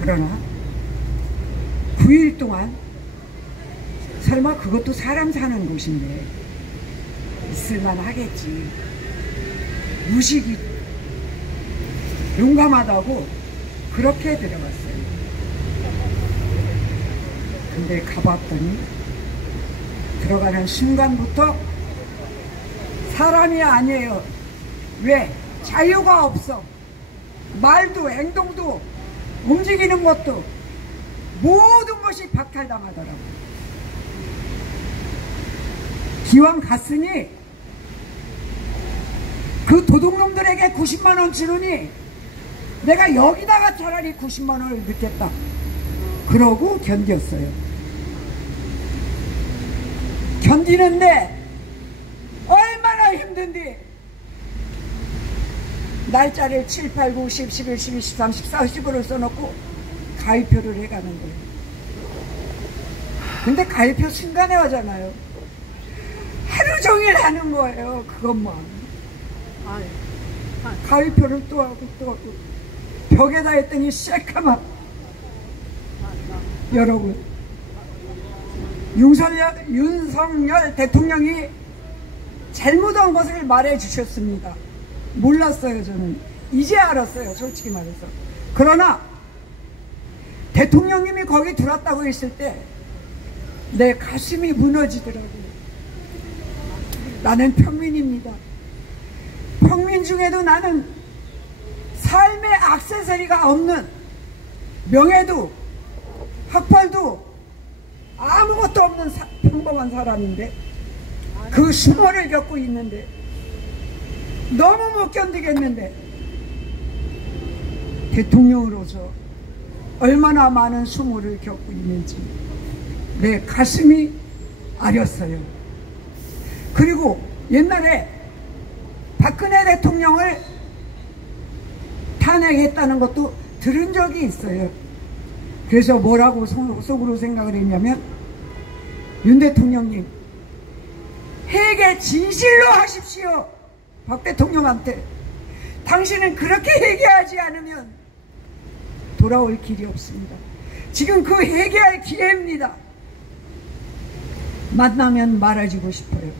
그러나 9일 동안 설마 그것도 사람 사는 곳인데 있을만 하겠지. 무식이 용감하다고 그렇게 들어갔어요. 근데 가봤더니 들어가는 순간부터 사람이 아니에요. 왜? 자유가 없어. 말도 행동도 움직이는 것도 모든 것이 박탈당하더라고요. 기왕 갔으니 그 도둑놈들에게 90만원 주느니 내가 여기다가 차라리 90만원을 넣겠다. 그러고 견뎠어요. 견디는데 얼마나 힘든데 날짜를 7, 8, 9, 10, 11, 12, 13, 14, 15를 써놓고 가입표를 해가는 거예요. 근데 가입표 순간에 하잖아요. 하루 종일 하는 거예요. 그것만. 가입표를 또 하고 또 하고 벽에다 했더니 새까만. 여러분, 윤석열 대통령이 잘못한 것을 말해 주셨습니다. 몰랐어요. 저는 이제 알았어요. 솔직히 말해서. 그러나 대통령님이 거기 들어왔다고 했을 때 내 가슴이 무너지더라고요. 나는 평민입니다. 평민 중에도 나는 삶의 액세서리가 없는 명예도 학벌도 아무것도 없는 평범한 사람인데 그 수모를 겪고 있는데 너무 못 견디겠는데 대통령으로서 얼마나 많은 수모를 겪고 있는지 내 가슴이 아렸어요. 그리고 옛날에 박근혜 대통령을 탄핵했다는 것도 들은 적이 있어요. 그래서 뭐라고 속으로 생각을 했냐면, 윤 대통령님 회개 진실로 하십시오. 박 대통령한테 당신은 그렇게 회개하지 않으면 돌아올 길이 없습니다. 지금 그 회개할 기회입니다. 만나면 말아주고 싶어요.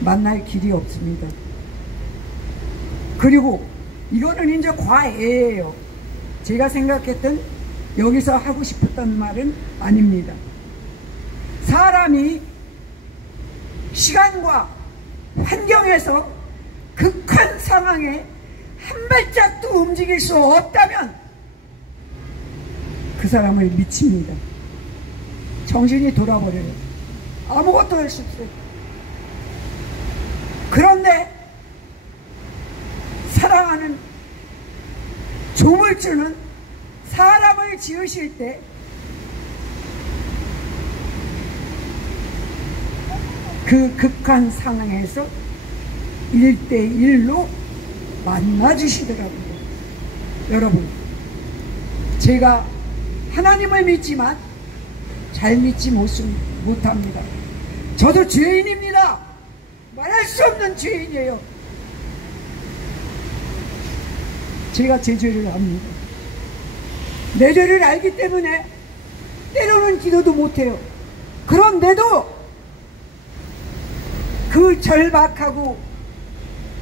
만날 길이 없습니다. 그리고 이거는 이제 과애예요. 제가 생각했던 여기서 하고 싶었던 말은 아닙니다. 사람이 시간과 환경에서 극한 상황에 한 발짝도 움직일 수 없다면 그 사람을 미칩니다. 정신이 돌아버려요. 아무것도 할 수 없어요. 그런데 사랑하는 조물주는 사람을 지으실 때 그 극한 상황에서 1대1로 만나주시더라고요. 여러분, 제가 하나님을 믿지만 잘 믿지 못합니다. 저도 죄인입니다. 말할 수 없는 죄인이에요. 제가 제 죄를 압니다. 내 죄를 알기 때문에 때로는 기도도 못해요. 그런데도 그 절박하고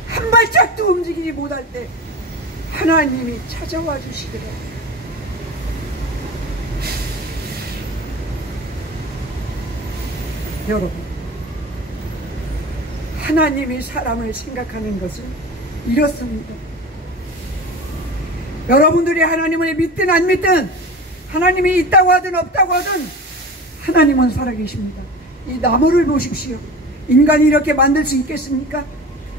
한 발짝도 움직이지 못할 때 하나님이 찾아와 주시더라고요. 여러분, 하나님이 사람을 생각하는 것은 이렇습니다. 여러분들이 하나님을 믿든 안 믿든, 하나님이 있다고 하든 없다고 하든 하나님은 살아계십니다. 이 나무를 보십시오. 인간이 이렇게 만들 수 있겠습니까?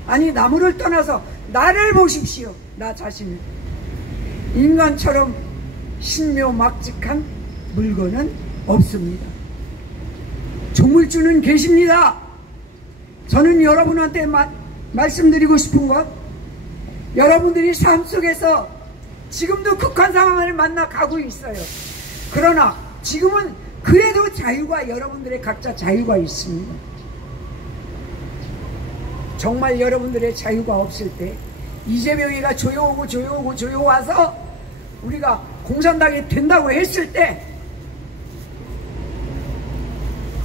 아니, 나무를 떠나서 나를 보십시오. 나 자신을. 인간처럼 신묘막직한 물건은 없습니다. 조물주는 계십니다. 저는 여러분한테 말씀드리고 싶은 것, 여러분들이 삶 속에서 지금도 극한 상황을 만나 가고 있어요. 그러나 지금은 그래도 자유가, 여러분들의 각자 자유가 있습니다. 정말 여러분들의 자유가 없을 때 이재명이가 조여와서 우리가 공산당이 된다고 했을 때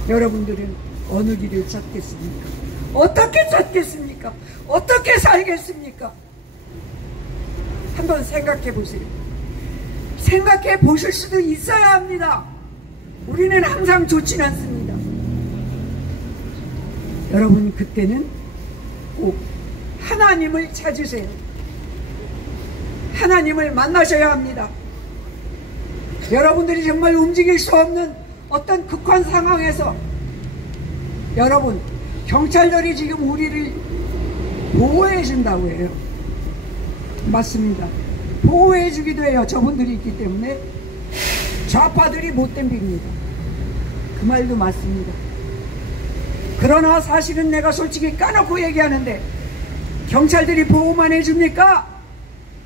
여러분들은 어느 길을 찾겠습니까? 어떻게 찾겠습니까? 어떻게 살겠습니까? 한번 생각해 보세요. 생각해 보실 수도 있어야 합니다. 우리는 항상 좋진 않습니다. 여러분, 그때는 꼭 하나님을 찾으세요. 하나님을 만나셔야 합니다. 여러분들이 정말 움직일 수 없는 어떤 극한 상황에서, 여러분, 경찰들이 지금 우리를 보호해 준다고 해요. 맞습니다. 보호해 주기도 해요. 저분들이 있기 때문에. 좌파들이 못 덤빕니다. 그 말도 맞습니다. 그러나 사실은 내가 솔직히 까놓고 얘기하는데, 경찰들이 보호만 해줍니까?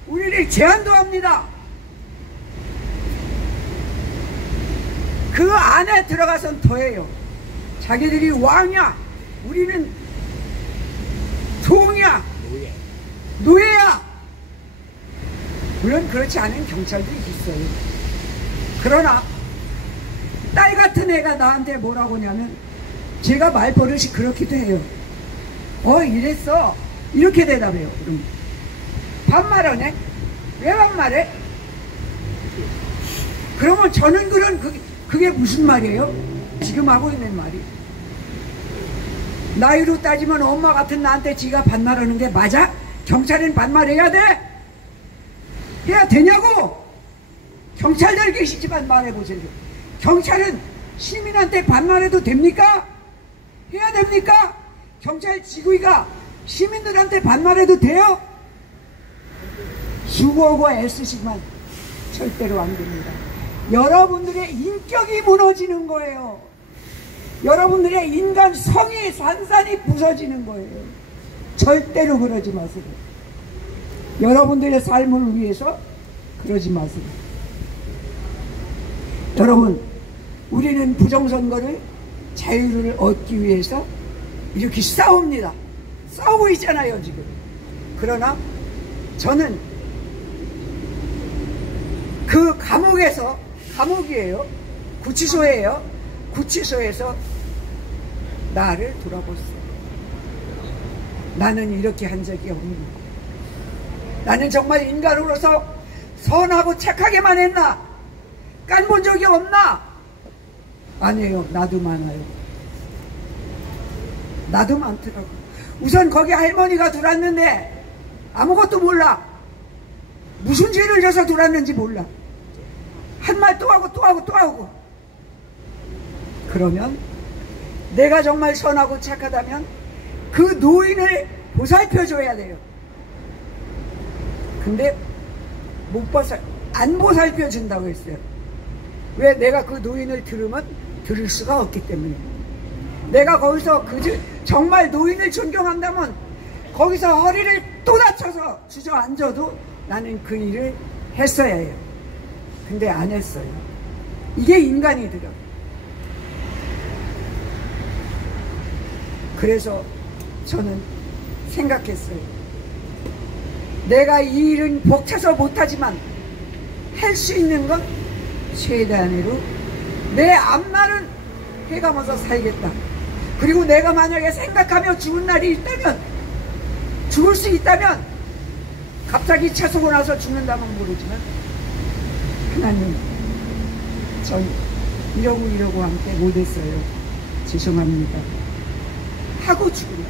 우리를 제한도 합니다. 그 안에 들어가선 더해요. 자기들이 왕이야, 우리는 종이야, 노예야. 물론 그렇지 않은 경찰도 있어요. 그러나 딸 같은 애가 나한테 뭐라고 하냐면, 제가 말버릇이 그렇기도 해요. 이랬어, 이렇게 대답해요. 그럼 반말하네? 왜 반말해? 그러면 저는 그게 무슨 말이에요? 지금 하고 있는 말이. 나이로 따지면 엄마 같은 나한테 지가 반말하는 게 맞아? 경찰은 반말해야 돼? 해야 되냐고? 경찰들 계시지만 말해보세요. 경찰은 시민한테 반말해도 됩니까? 해야 됩니까? 경찰 지휘가 시민들한테 반말해도 돼요? 수고하고 애쓰시지만 절대로 안 됩니다. 여러분들의 인격이 무너지는 거예요. 여러분들의 인간성이 산산이 부서지는 거예요. 절대로 그러지 마세요. 여러분들의 삶을 위해서 그러지 마세요. 여러분, 우리는 부정선거를 자유를 얻기 위해서 이렇게 싸웁니다. 싸우고 있잖아요 지금. 그러나 저는 그 감옥에서, 감옥이에요, 구치소예요, 구치소에서 나를 돌아보세요. 나는 이렇게 한 적이 없는가? 나는 정말 인간으로서 선하고 착하게만 했나? 깐본 적이 없나? 아니에요. 나도 많아요. 나도 많더라고. 우선 거기 할머니가 들어왔는데 아무것도 몰라. 무슨 죄를 져서 들어왔는지 몰라. 한 말 또 하고 또 하고 또 하고. 그러면 내가 정말 선하고 착하다면 그 노인을 보살펴줘야 돼요. 근데 안 보살펴준다고 했어요. 왜? 내가 그 노인을 들으면 들을 수가 없기 때문에. 내가 거기서 정말 노인을 존경한다면 거기서 허리를 또 다쳐서 주저앉아도 나는 그 일을 했어야 해요. 근데 안 했어요. 이게 인간이더라고요. 그래서 저는 생각했어요. 내가 이 일은 벅차서 못하지만 할 수 있는 건 최대한으로 내 앞날은 해가면서 살겠다. 그리고 내가 만약에 생각하며 죽을 날이 있다면, 죽을 수 있다면, 갑자기 차 쏘고 나서 죽는다면 모르지만 하나님, 전 이러고 함께 못했어요. 죄송합니다. 하고 죽은다.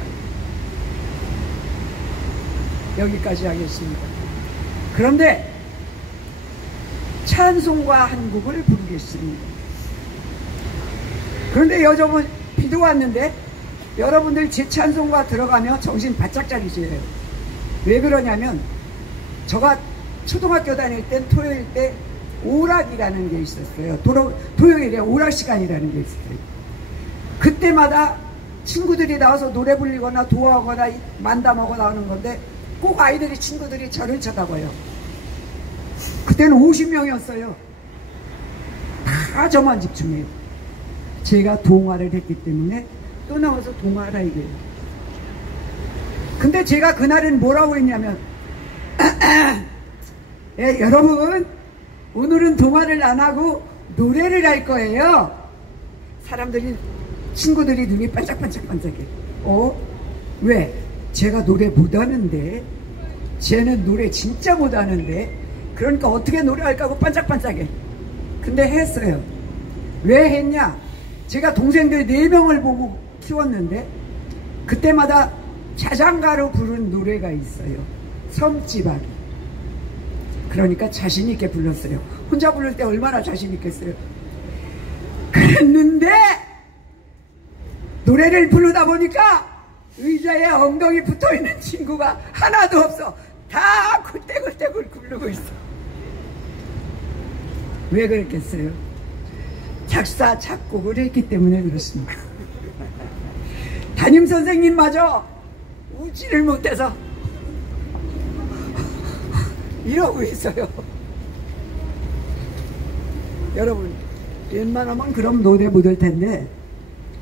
여기까지 하겠습니다. 그런데 찬송과 한 곡을 부르겠습니다. 그런데 요즘은 비도 왔는데 여러분들 제 찬송가 들어가면 정신 바짝 차리세요. 왜 그러냐면 제가 초등학교 다닐 땐 토요일 때 오락이라는 게 있었어요. 토요일에 오락 시간이라는 게 있었어요. 그때마다 친구들이 나와서 노래 부르거나 도와하거나 만담하거나 하는 건데 꼭 친구들이 저를 쳐다봐요. 그때는 50명이었어요. 다 저만 집중해요. 제가 동화를 했기 때문에 또 나와서 동화하라 이거예요. 근데 제가 그날은 뭐라고 했냐면 여러분, 오늘은 동화를 안 하고 노래를 할 거예요. 친구들이 눈이 반짝반짝반짝해. 왜? 제가 노래 못하는데, 쟤는 노래 진짜 못하는데, 그러니까 어떻게 노래할까 하고 반짝반짝해. 근데 했어요. 왜 했냐? 제가 동생들 4명을 보고 키웠는데 그때마다 자장가로 부른 노래가 있어요. 섬지박이. 그러니까 자신 있게 불렀어요. 혼자 부를 때 얼마나 자신 있겠어요. 그랬는데 노래를 부르다 보니까 의자에 엉덩이 붙어있는 친구가 하나도 없어. 다 굴떼굴떼굴 굴르고 있어. 왜 그랬겠어요? 작사 작곡을 했기 때문에 그렇습니다. 담임선생님마저 웃지를 못해서 이러고 있어요. 여러분, 웬만하면 그럼 노래 못할 텐데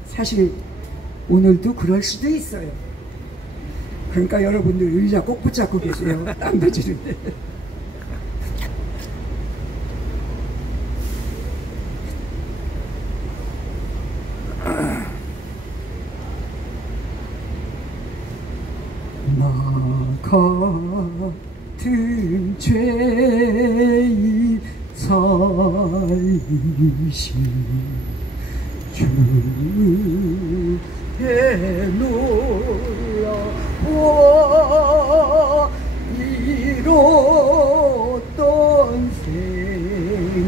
사실 오늘도 그럴 수도 있어요. 그러니까 여러분들 의자 꼭 붙잡고 계세요. 땀도 지는데. 나 같은 죄인 살리신 주에 놀라워 이뤘던 생명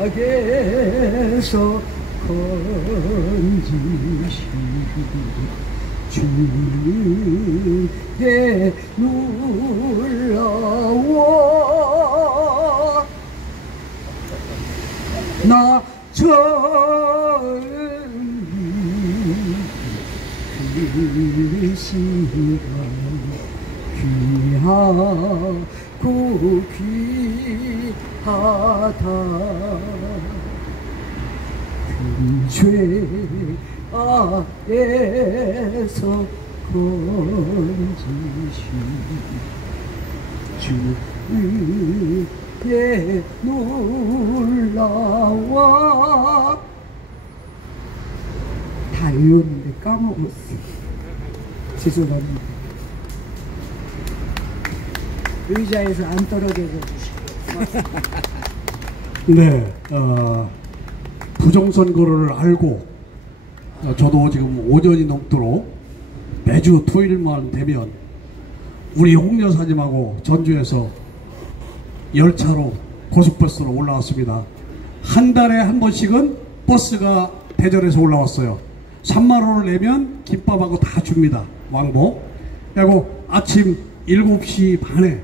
악에서 건지시 주의 놀라워 나 그 시간 귀하고 귀하다 큰 죄 아에서 건지시 주의 놀라워 다 외웠는데 까먹었어. 죄송합니다. 의자에서 안 떨어져 주시고. 네, 부정선거를 알고 저도 지금 5년이 넘도록 매주 토요일만 되면 우리 홍 여사님하고 전주에서 열차로 고속버스로 올라왔습니다. 한 달에 한 번씩은 버스가 대전에서 올라왔어요. 3만 원을 내면 김밥하고 다 줍니다. 왕복. 그리고 아침 7시 반에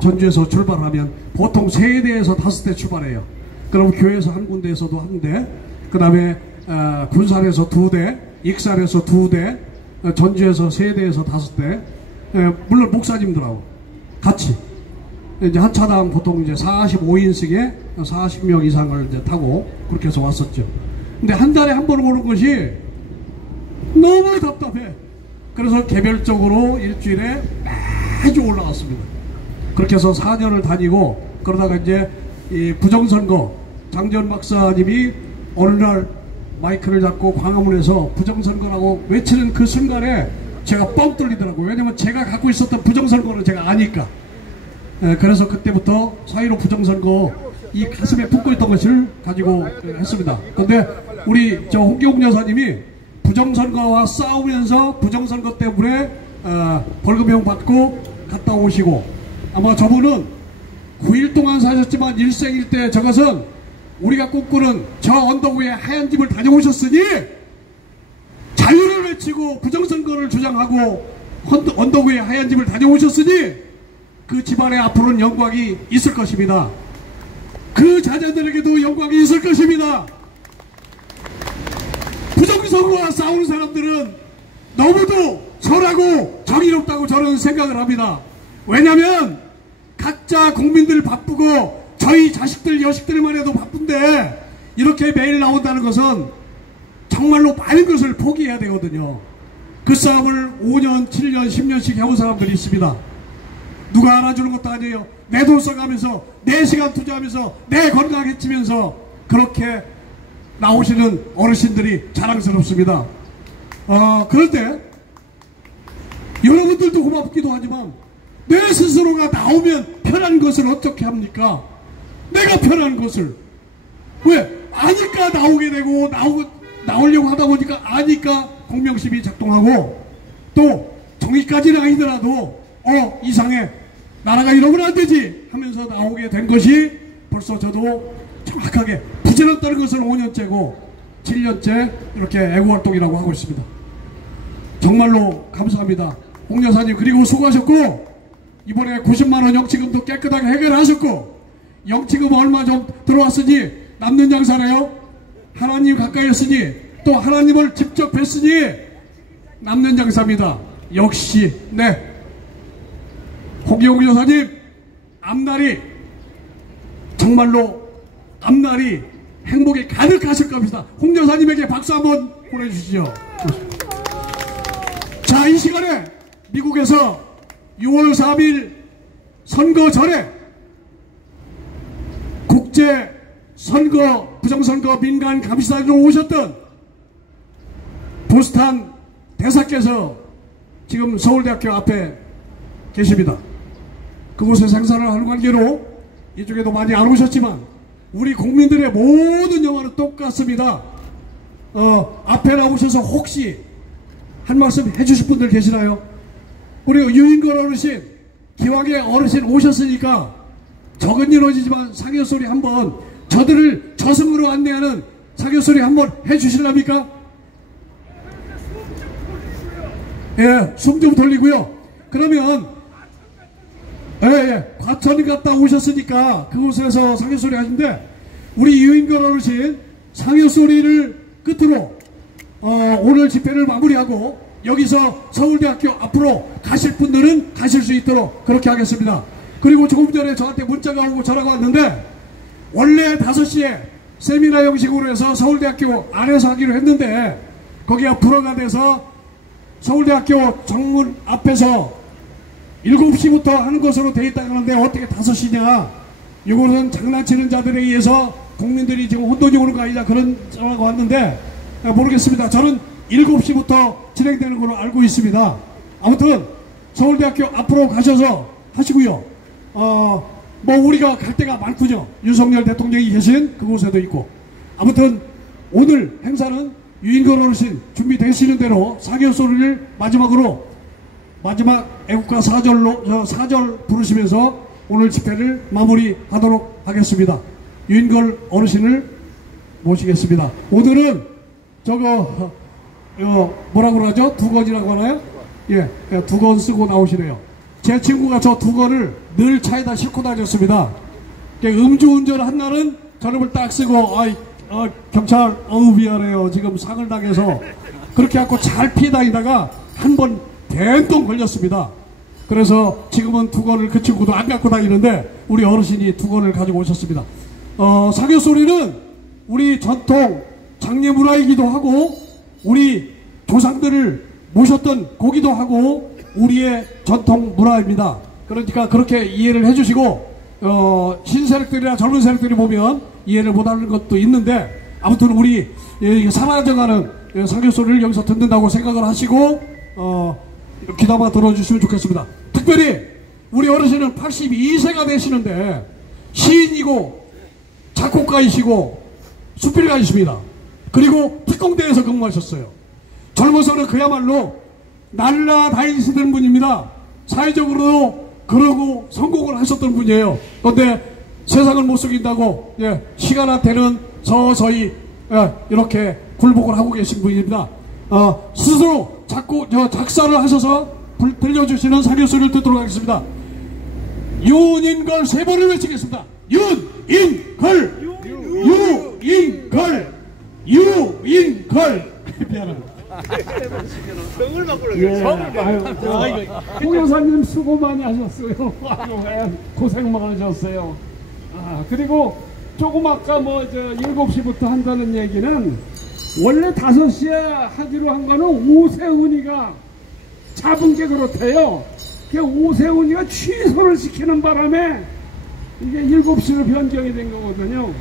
전주에서 출발하면 보통 3대에서 5대 출발해요. 그럼 교회에서 한 군데에서도 한 대, 그 다음에 군산에서 2대, 익산에서 2대, 전주에서 3대에서 5대, 물론 목사님들하고 같이 이제 한 차당 보통 이제 45인승에 40명 이상을 이제 타고 그렇게 해서 왔었죠. 근데 한 달에 한 번 오는 것이 너무 답답해. 그래서 개별적으로 일주일에 매주 올라갔습니다. 그렇게 해서 4년을 다니고, 그러다가 이제 이 부정선거, 장재원 박사님이 어느 날 마이크를 잡고 광화문에서 부정선거라고 외치는 그 순간에 제가 뻥 뚫리더라고요. 왜냐면 제가 갖고 있었던 부정선거를 제가 아니까. 그래서 그때부터 4.15 부정선거 이 가슴에 품고 있던 것을 가지고 했습니다. 그런데 우리 저 홍기홍 여사님이 부정선거와 싸우면서 부정선거 때문에 벌금형 받고 갔다 오시고, 아마 저분은 9일 동안 사셨지만 일생일대 저것은 우리가 꿈꾸는 저 언덕 위에 하얀 집을 다녀오셨으니 자유를 외치고 부정선거를 주장하고 언덕 위에 하얀 집을 다녀오셨으니 그 집안에 앞으로는 영광이 있을 것입니다. 그 자녀들에게도 영광이 있을 것입니다. 부정선거와 싸우는 사람들은 너무도 절하고 정의롭다고 저는 생각을 합니다. 왜냐하면 각자 국민들 바쁘고 저희 자식들 여식들만 해도 바쁜데 이렇게 매일 나온다는 것은 정말로 많은 것을 포기해야 되거든요. 그 싸움을 5년, 7년, 10년씩 해온 사람들이 있습니다. 누가 알아주는 것도 아니에요. 내 돈 써가면서, 내 시간 투자하면서, 내 건강 해치면서 그렇게 나오시는 어르신들이 자랑스럽습니다. 그럴 때 여러분들도 고맙기도 하지만 내 스스로가 나오면 편한 것을 어떻게 합니까? 내가 편한 것을. 왜? 아니까 나오게 되고, 나오려고 하다 보니까 아니까 공명심이 작동하고, 또 정의까지는 아니더라도 이상해, 나라가 이러면 안 되지 하면서 나오게 된 것이 벌써 저도 정확하게 부질없다는 것은 5년째고 7년째 이렇게 애국활동이라고 하고 있습니다. 정말로 감사합니다. 홍 여사님, 그리고 수고하셨고, 이번에 90만원 영치금도 깨끗하게 해결하셨고, 영치금 얼마 좀 들어왔으니 남는 장사래요. 하나님 가까이였으니 또 하나님을 직접 뵀으니 남는 장사입니다. 역시 네, 홍기홍 여사님 앞날이 정말로 앞날이 행복에 가득하실 겁니다. 홍 여사님에게 박수 한번 보내주시죠. 자, 이 시간에 미국에서 6월 3일 선거 전에 국제 선거 부정선거 민간 감시단으로 오셨던 보스탄 대사께서 지금 서울대학교 앞에 계십니다. 그곳에서 행사를 하는 관계로 이쪽에도 많이 안 오셨지만 우리 국민들의 모든 영화는 똑같습니다. 앞에 나오셔서 혹시 한 말씀 해주실 분들 계시나요? 우리 유인걸 어르신, 기왕에 어르신 오셨으니까 적은 일원이지만 상여 소리 한번 저들을 저승으로 안내하는 사교소리 한번 해주실랍니까? 예, 숨 좀 돌리고요. 그러면 과천 갔다 오셨으니까 그곳에서 상여소리 하시는데, 우리 유인걸 어르신 상여소리를 끝으로 오늘 집회를 마무리하고 여기서 서울대학교 앞으로 가실 분들은 가실 수 있도록 그렇게 하겠습니다. 그리고 조금 전에 저한테 문자가 오고 전화가 왔는데, 원래 5시에 세미나 형식으로 해서 서울대학교 안에서 하기로 했는데 거기가 불허가 돼서 서울대학교 정문 앞에서 7시부터 하는 것으로 되어 있다고 하는데, 어떻게 5시냐. 이것은 장난치는 자들에 의해서 국민들이 지금 혼돈이 오는 거 아니냐, 그런 전화가 왔는데 모르겠습니다. 저는 7시부터 진행되는 걸로 알고 있습니다. 아무튼 서울대학교 앞으로 가셔서 하시고요. 뭐 우리가 갈 데가 많군요. 윤석열 대통령이 계신 그곳에도 있고. 아무튼 오늘 행사는 유인걸 어르신 준비되시는 대로 사교소리를 마지막으로 마지막 애국가 4절 부르시면서 오늘 집회를 마무리하도록 하겠습니다. 유인걸 어르신을 모시겠습니다. 오늘은 저거 뭐라고 그러죠? 두건이라고 하나요? 예, 두건 쓰고 나오시네요. 제 친구가 저 두건을 늘 차에다 싣고 다녔습니다. 음주운전을 한 날은 저름을 딱 쓰고 경찰 미안해요, 지금 상을 당해서, 그렇게 하고 잘 피해 다니다가 한 번 된통 걸렸습니다. 그래서 지금은 두건을 그 친구도 안 갖고 다니는데 우리 어르신이 두건을 가지고 오셨습니다. 사교소리는 우리 전통 장례 문화이기도 하고 우리 조상들을 모셨던 고기도 하고 우리의 전통 문화입니다. 그러니까 그렇게 이해를 해주시고, 신세력들이나 젊은 세력들이 보면 이해를 못하는 것도 있는데, 아무튼 우리 사라져가는 사교소리를 여기서 듣는다고 생각을 하시고 귀담아 들어주시면 좋겠습니다. 특별히 우리 어르신은 82세가 되시는데 시인이고 작곡가이시고 수필가이십니다. 그리고 특공대에서 근무하셨어요. 젊어서는 그야말로 날라다니시던 분입니다. 사회적으로도 그러고 성공을 하셨던 분이에요. 그런데 세상을 못 속인다고 시간한테는 서서히 이렇게 굴복을 하고 계신 분입니다. 스스로 작사를 하셔서 들려주시는 사교소리를 듣도록 하겠습니다. 윤인걸 3번을 외치겠습니다. 윤인걸, 유인걸, 유인걸. 미안합니다. 성을 바꾸려고. 홍 여사님 수고 많이 하셨어요. 고생 많으셨어요. 그리고 조금 아까 7시부터 한다는 얘기는, 원래 5시에 하기로 한 거는 오세훈이가 잡은 게 그렇대요. 오세훈이가 취소를 시키는 바람에 이게 7시로 변경이 된 거거든요.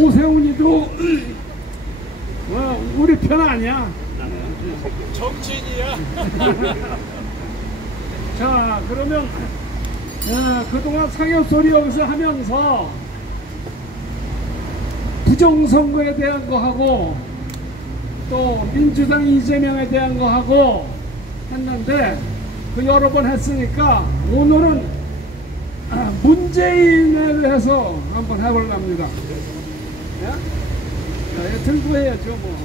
오세훈이도 우리 편 아니야. 정치인이야. 자, 그러면 그동안 사교소리 여기서 하면서 부정선거에 대한 거 하고 또 민주당 이재명에 대한 거 하고 했는데, 그 여러 번 했으니까 오늘은 문재인에 대해서 한번 해보려고 합니다. 들고 해야죠 뭐.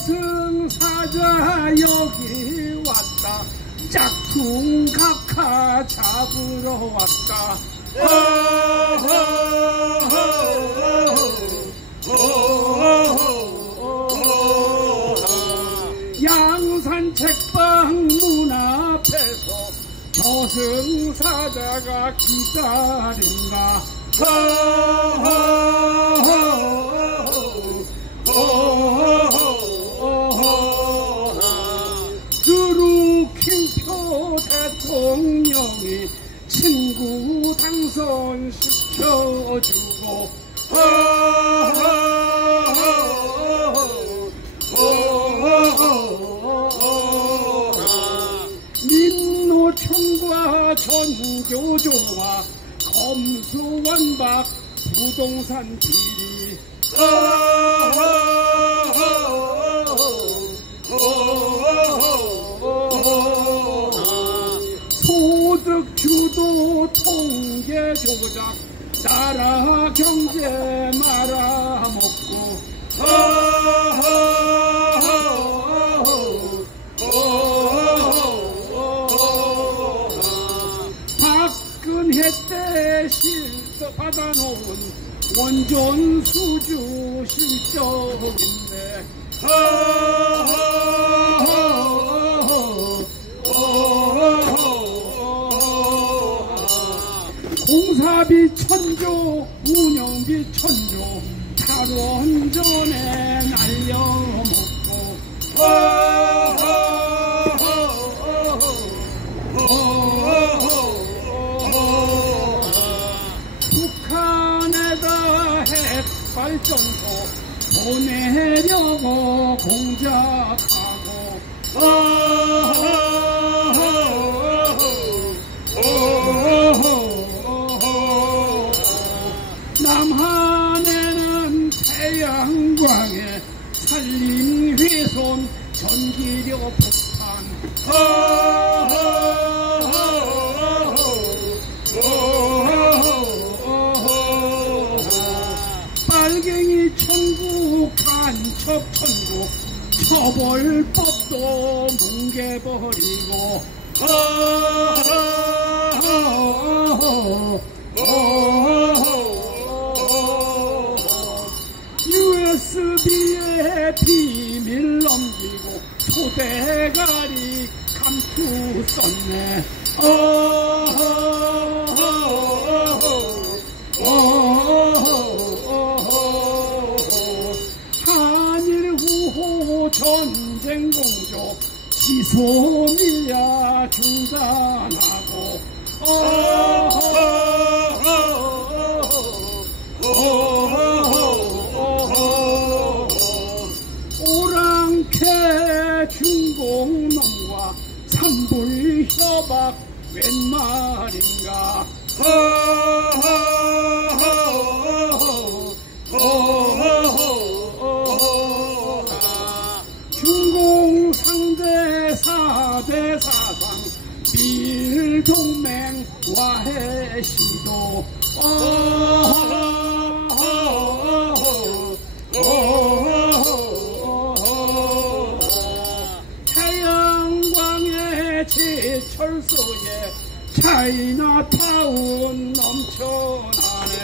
저승사자 여기 왔다, 짝퉁 각하 잡으러 왔다. 양산 책방 문 앞에서 저승사자가 기다린다. 드루킹표 대통령이 친구 당선시켜주고, 민노총 강박 부동산 비리 소득 주도 통계 조작 나라 경제 말아먹고 박근혜 때 받아놓은 원전 수주 실적인데 공사비 천조 운영비 천조 탈원전에 날려먹고 북한에다 핵발전소 보내려고 공작하고 남한에는 태양광에 산림훼손 전기료 폭탄 빨갱이 천국 간첩 천국 처벌법도 뭉개버리고 USB에 비밀 넘기고 소대가리 감투 썼네 한일 후호 전쟁 공조 지소 밀야 중단하고 오랑캐 중공놈과 산불 협박 웬 말인가 중공 상대 4대 사상 밀동맹 와해 시도 태양광의 제철소에 차이나타운 넘쳐나네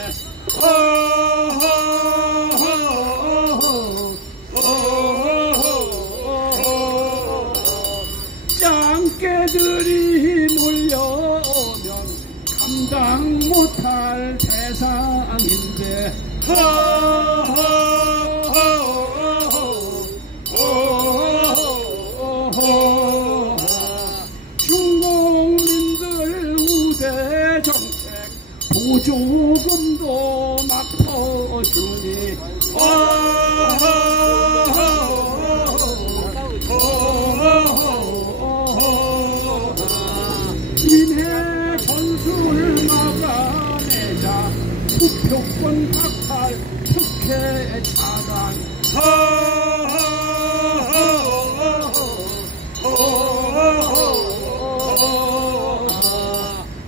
짱깨들이 몰려오면 감당 못할 대상인데 중공민들 우대 정책 보조금도 막 퍼주니 인해 전술 막아내자 투표권 박탈 특혜 차단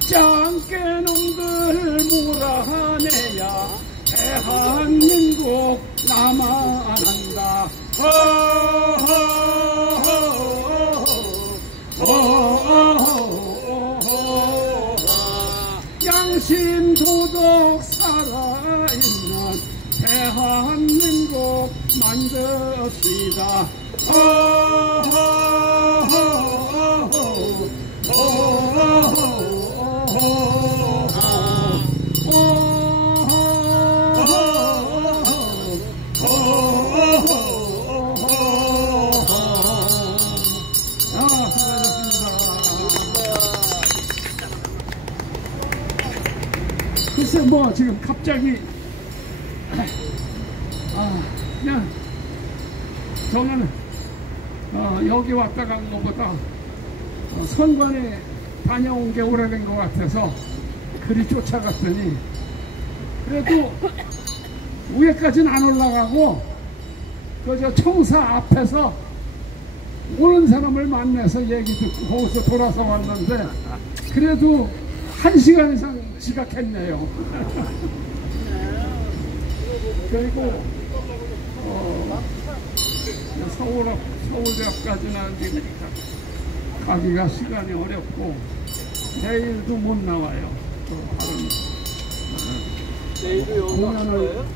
짱깨놈들 몰아내야 대한민국 남아난다 양심 도덕 살아있는 대한민국 만듭시다 글쎄 뭐 지금 갑자기 그냥 저는 여기 왔다 간 것보다 선관에 다녀온 게 오래된 것 같아서 그리 쫓아갔더니 그래도 위에까지는 안 올라가고 그저 청사 앞에서 오는 사람을 만나서 얘기 듣고 거기서 돌아서 왔는데 그래도 1시간 이상 지각했네요. 그리고 서울대학까지는 가기가 시간이 어렵고 내일도 못 나와요. 내일도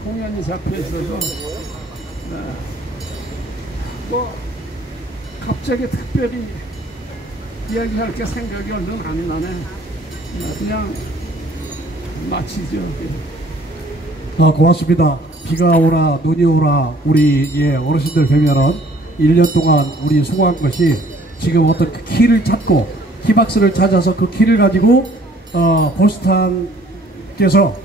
공연이 잡혀 있어서 뭐 갑자기 특별히 이야기할 게 생각이 얼른 안 나네. 그냥 마치죠. 고맙습니다. 비가 오나 눈이 오나 우리 어르신들 뵈면은 1년 동안 우리 수고한 것이 지금 어떤 그 키를 찾고 키박스를 찾아서 그 키를 가지고 보스탄께서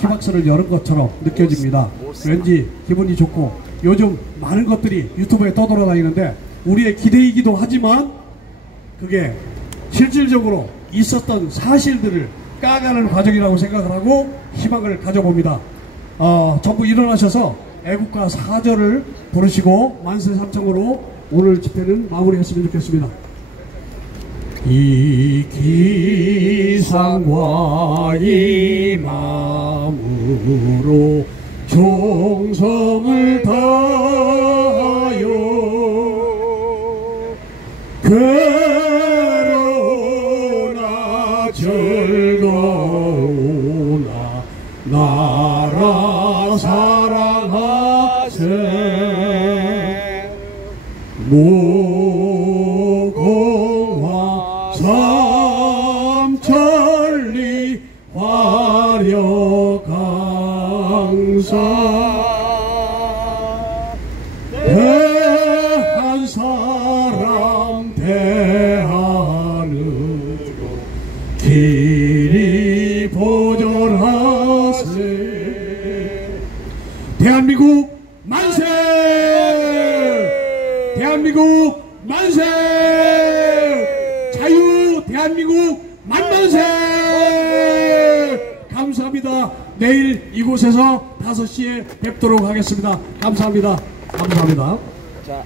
키박스를 열은 것처럼 느껴집니다. 왠지 기분이 좋고 요즘 많은 것들이 유튜브에 떠돌아다니는데 우리의 기대이기도 하지만 그게 실질적으로 있었던 사실들을 까가는 과정이라고 생각을 하고 희망을 가져봅니다. 전부 일어나셔서 애국가 4절을 부르시고 만세 삼창으로 오늘 집회는 마무리했으면 좋겠습니다. 이 기상과 이 마음으로 종성을 다하여 괴로우나 즐거우나 나라 사랑하세 무공화 삼천리 화려강사 대한 사람 대하늘로 길이 보존하세. 대한민국 만세! 대한민국 만세! 자유 대한민국 만만세! 감사합니다. 내일 이곳에서 5시에 뵙도록 하겠습니다. 감사합니다. 감사합니다. 자.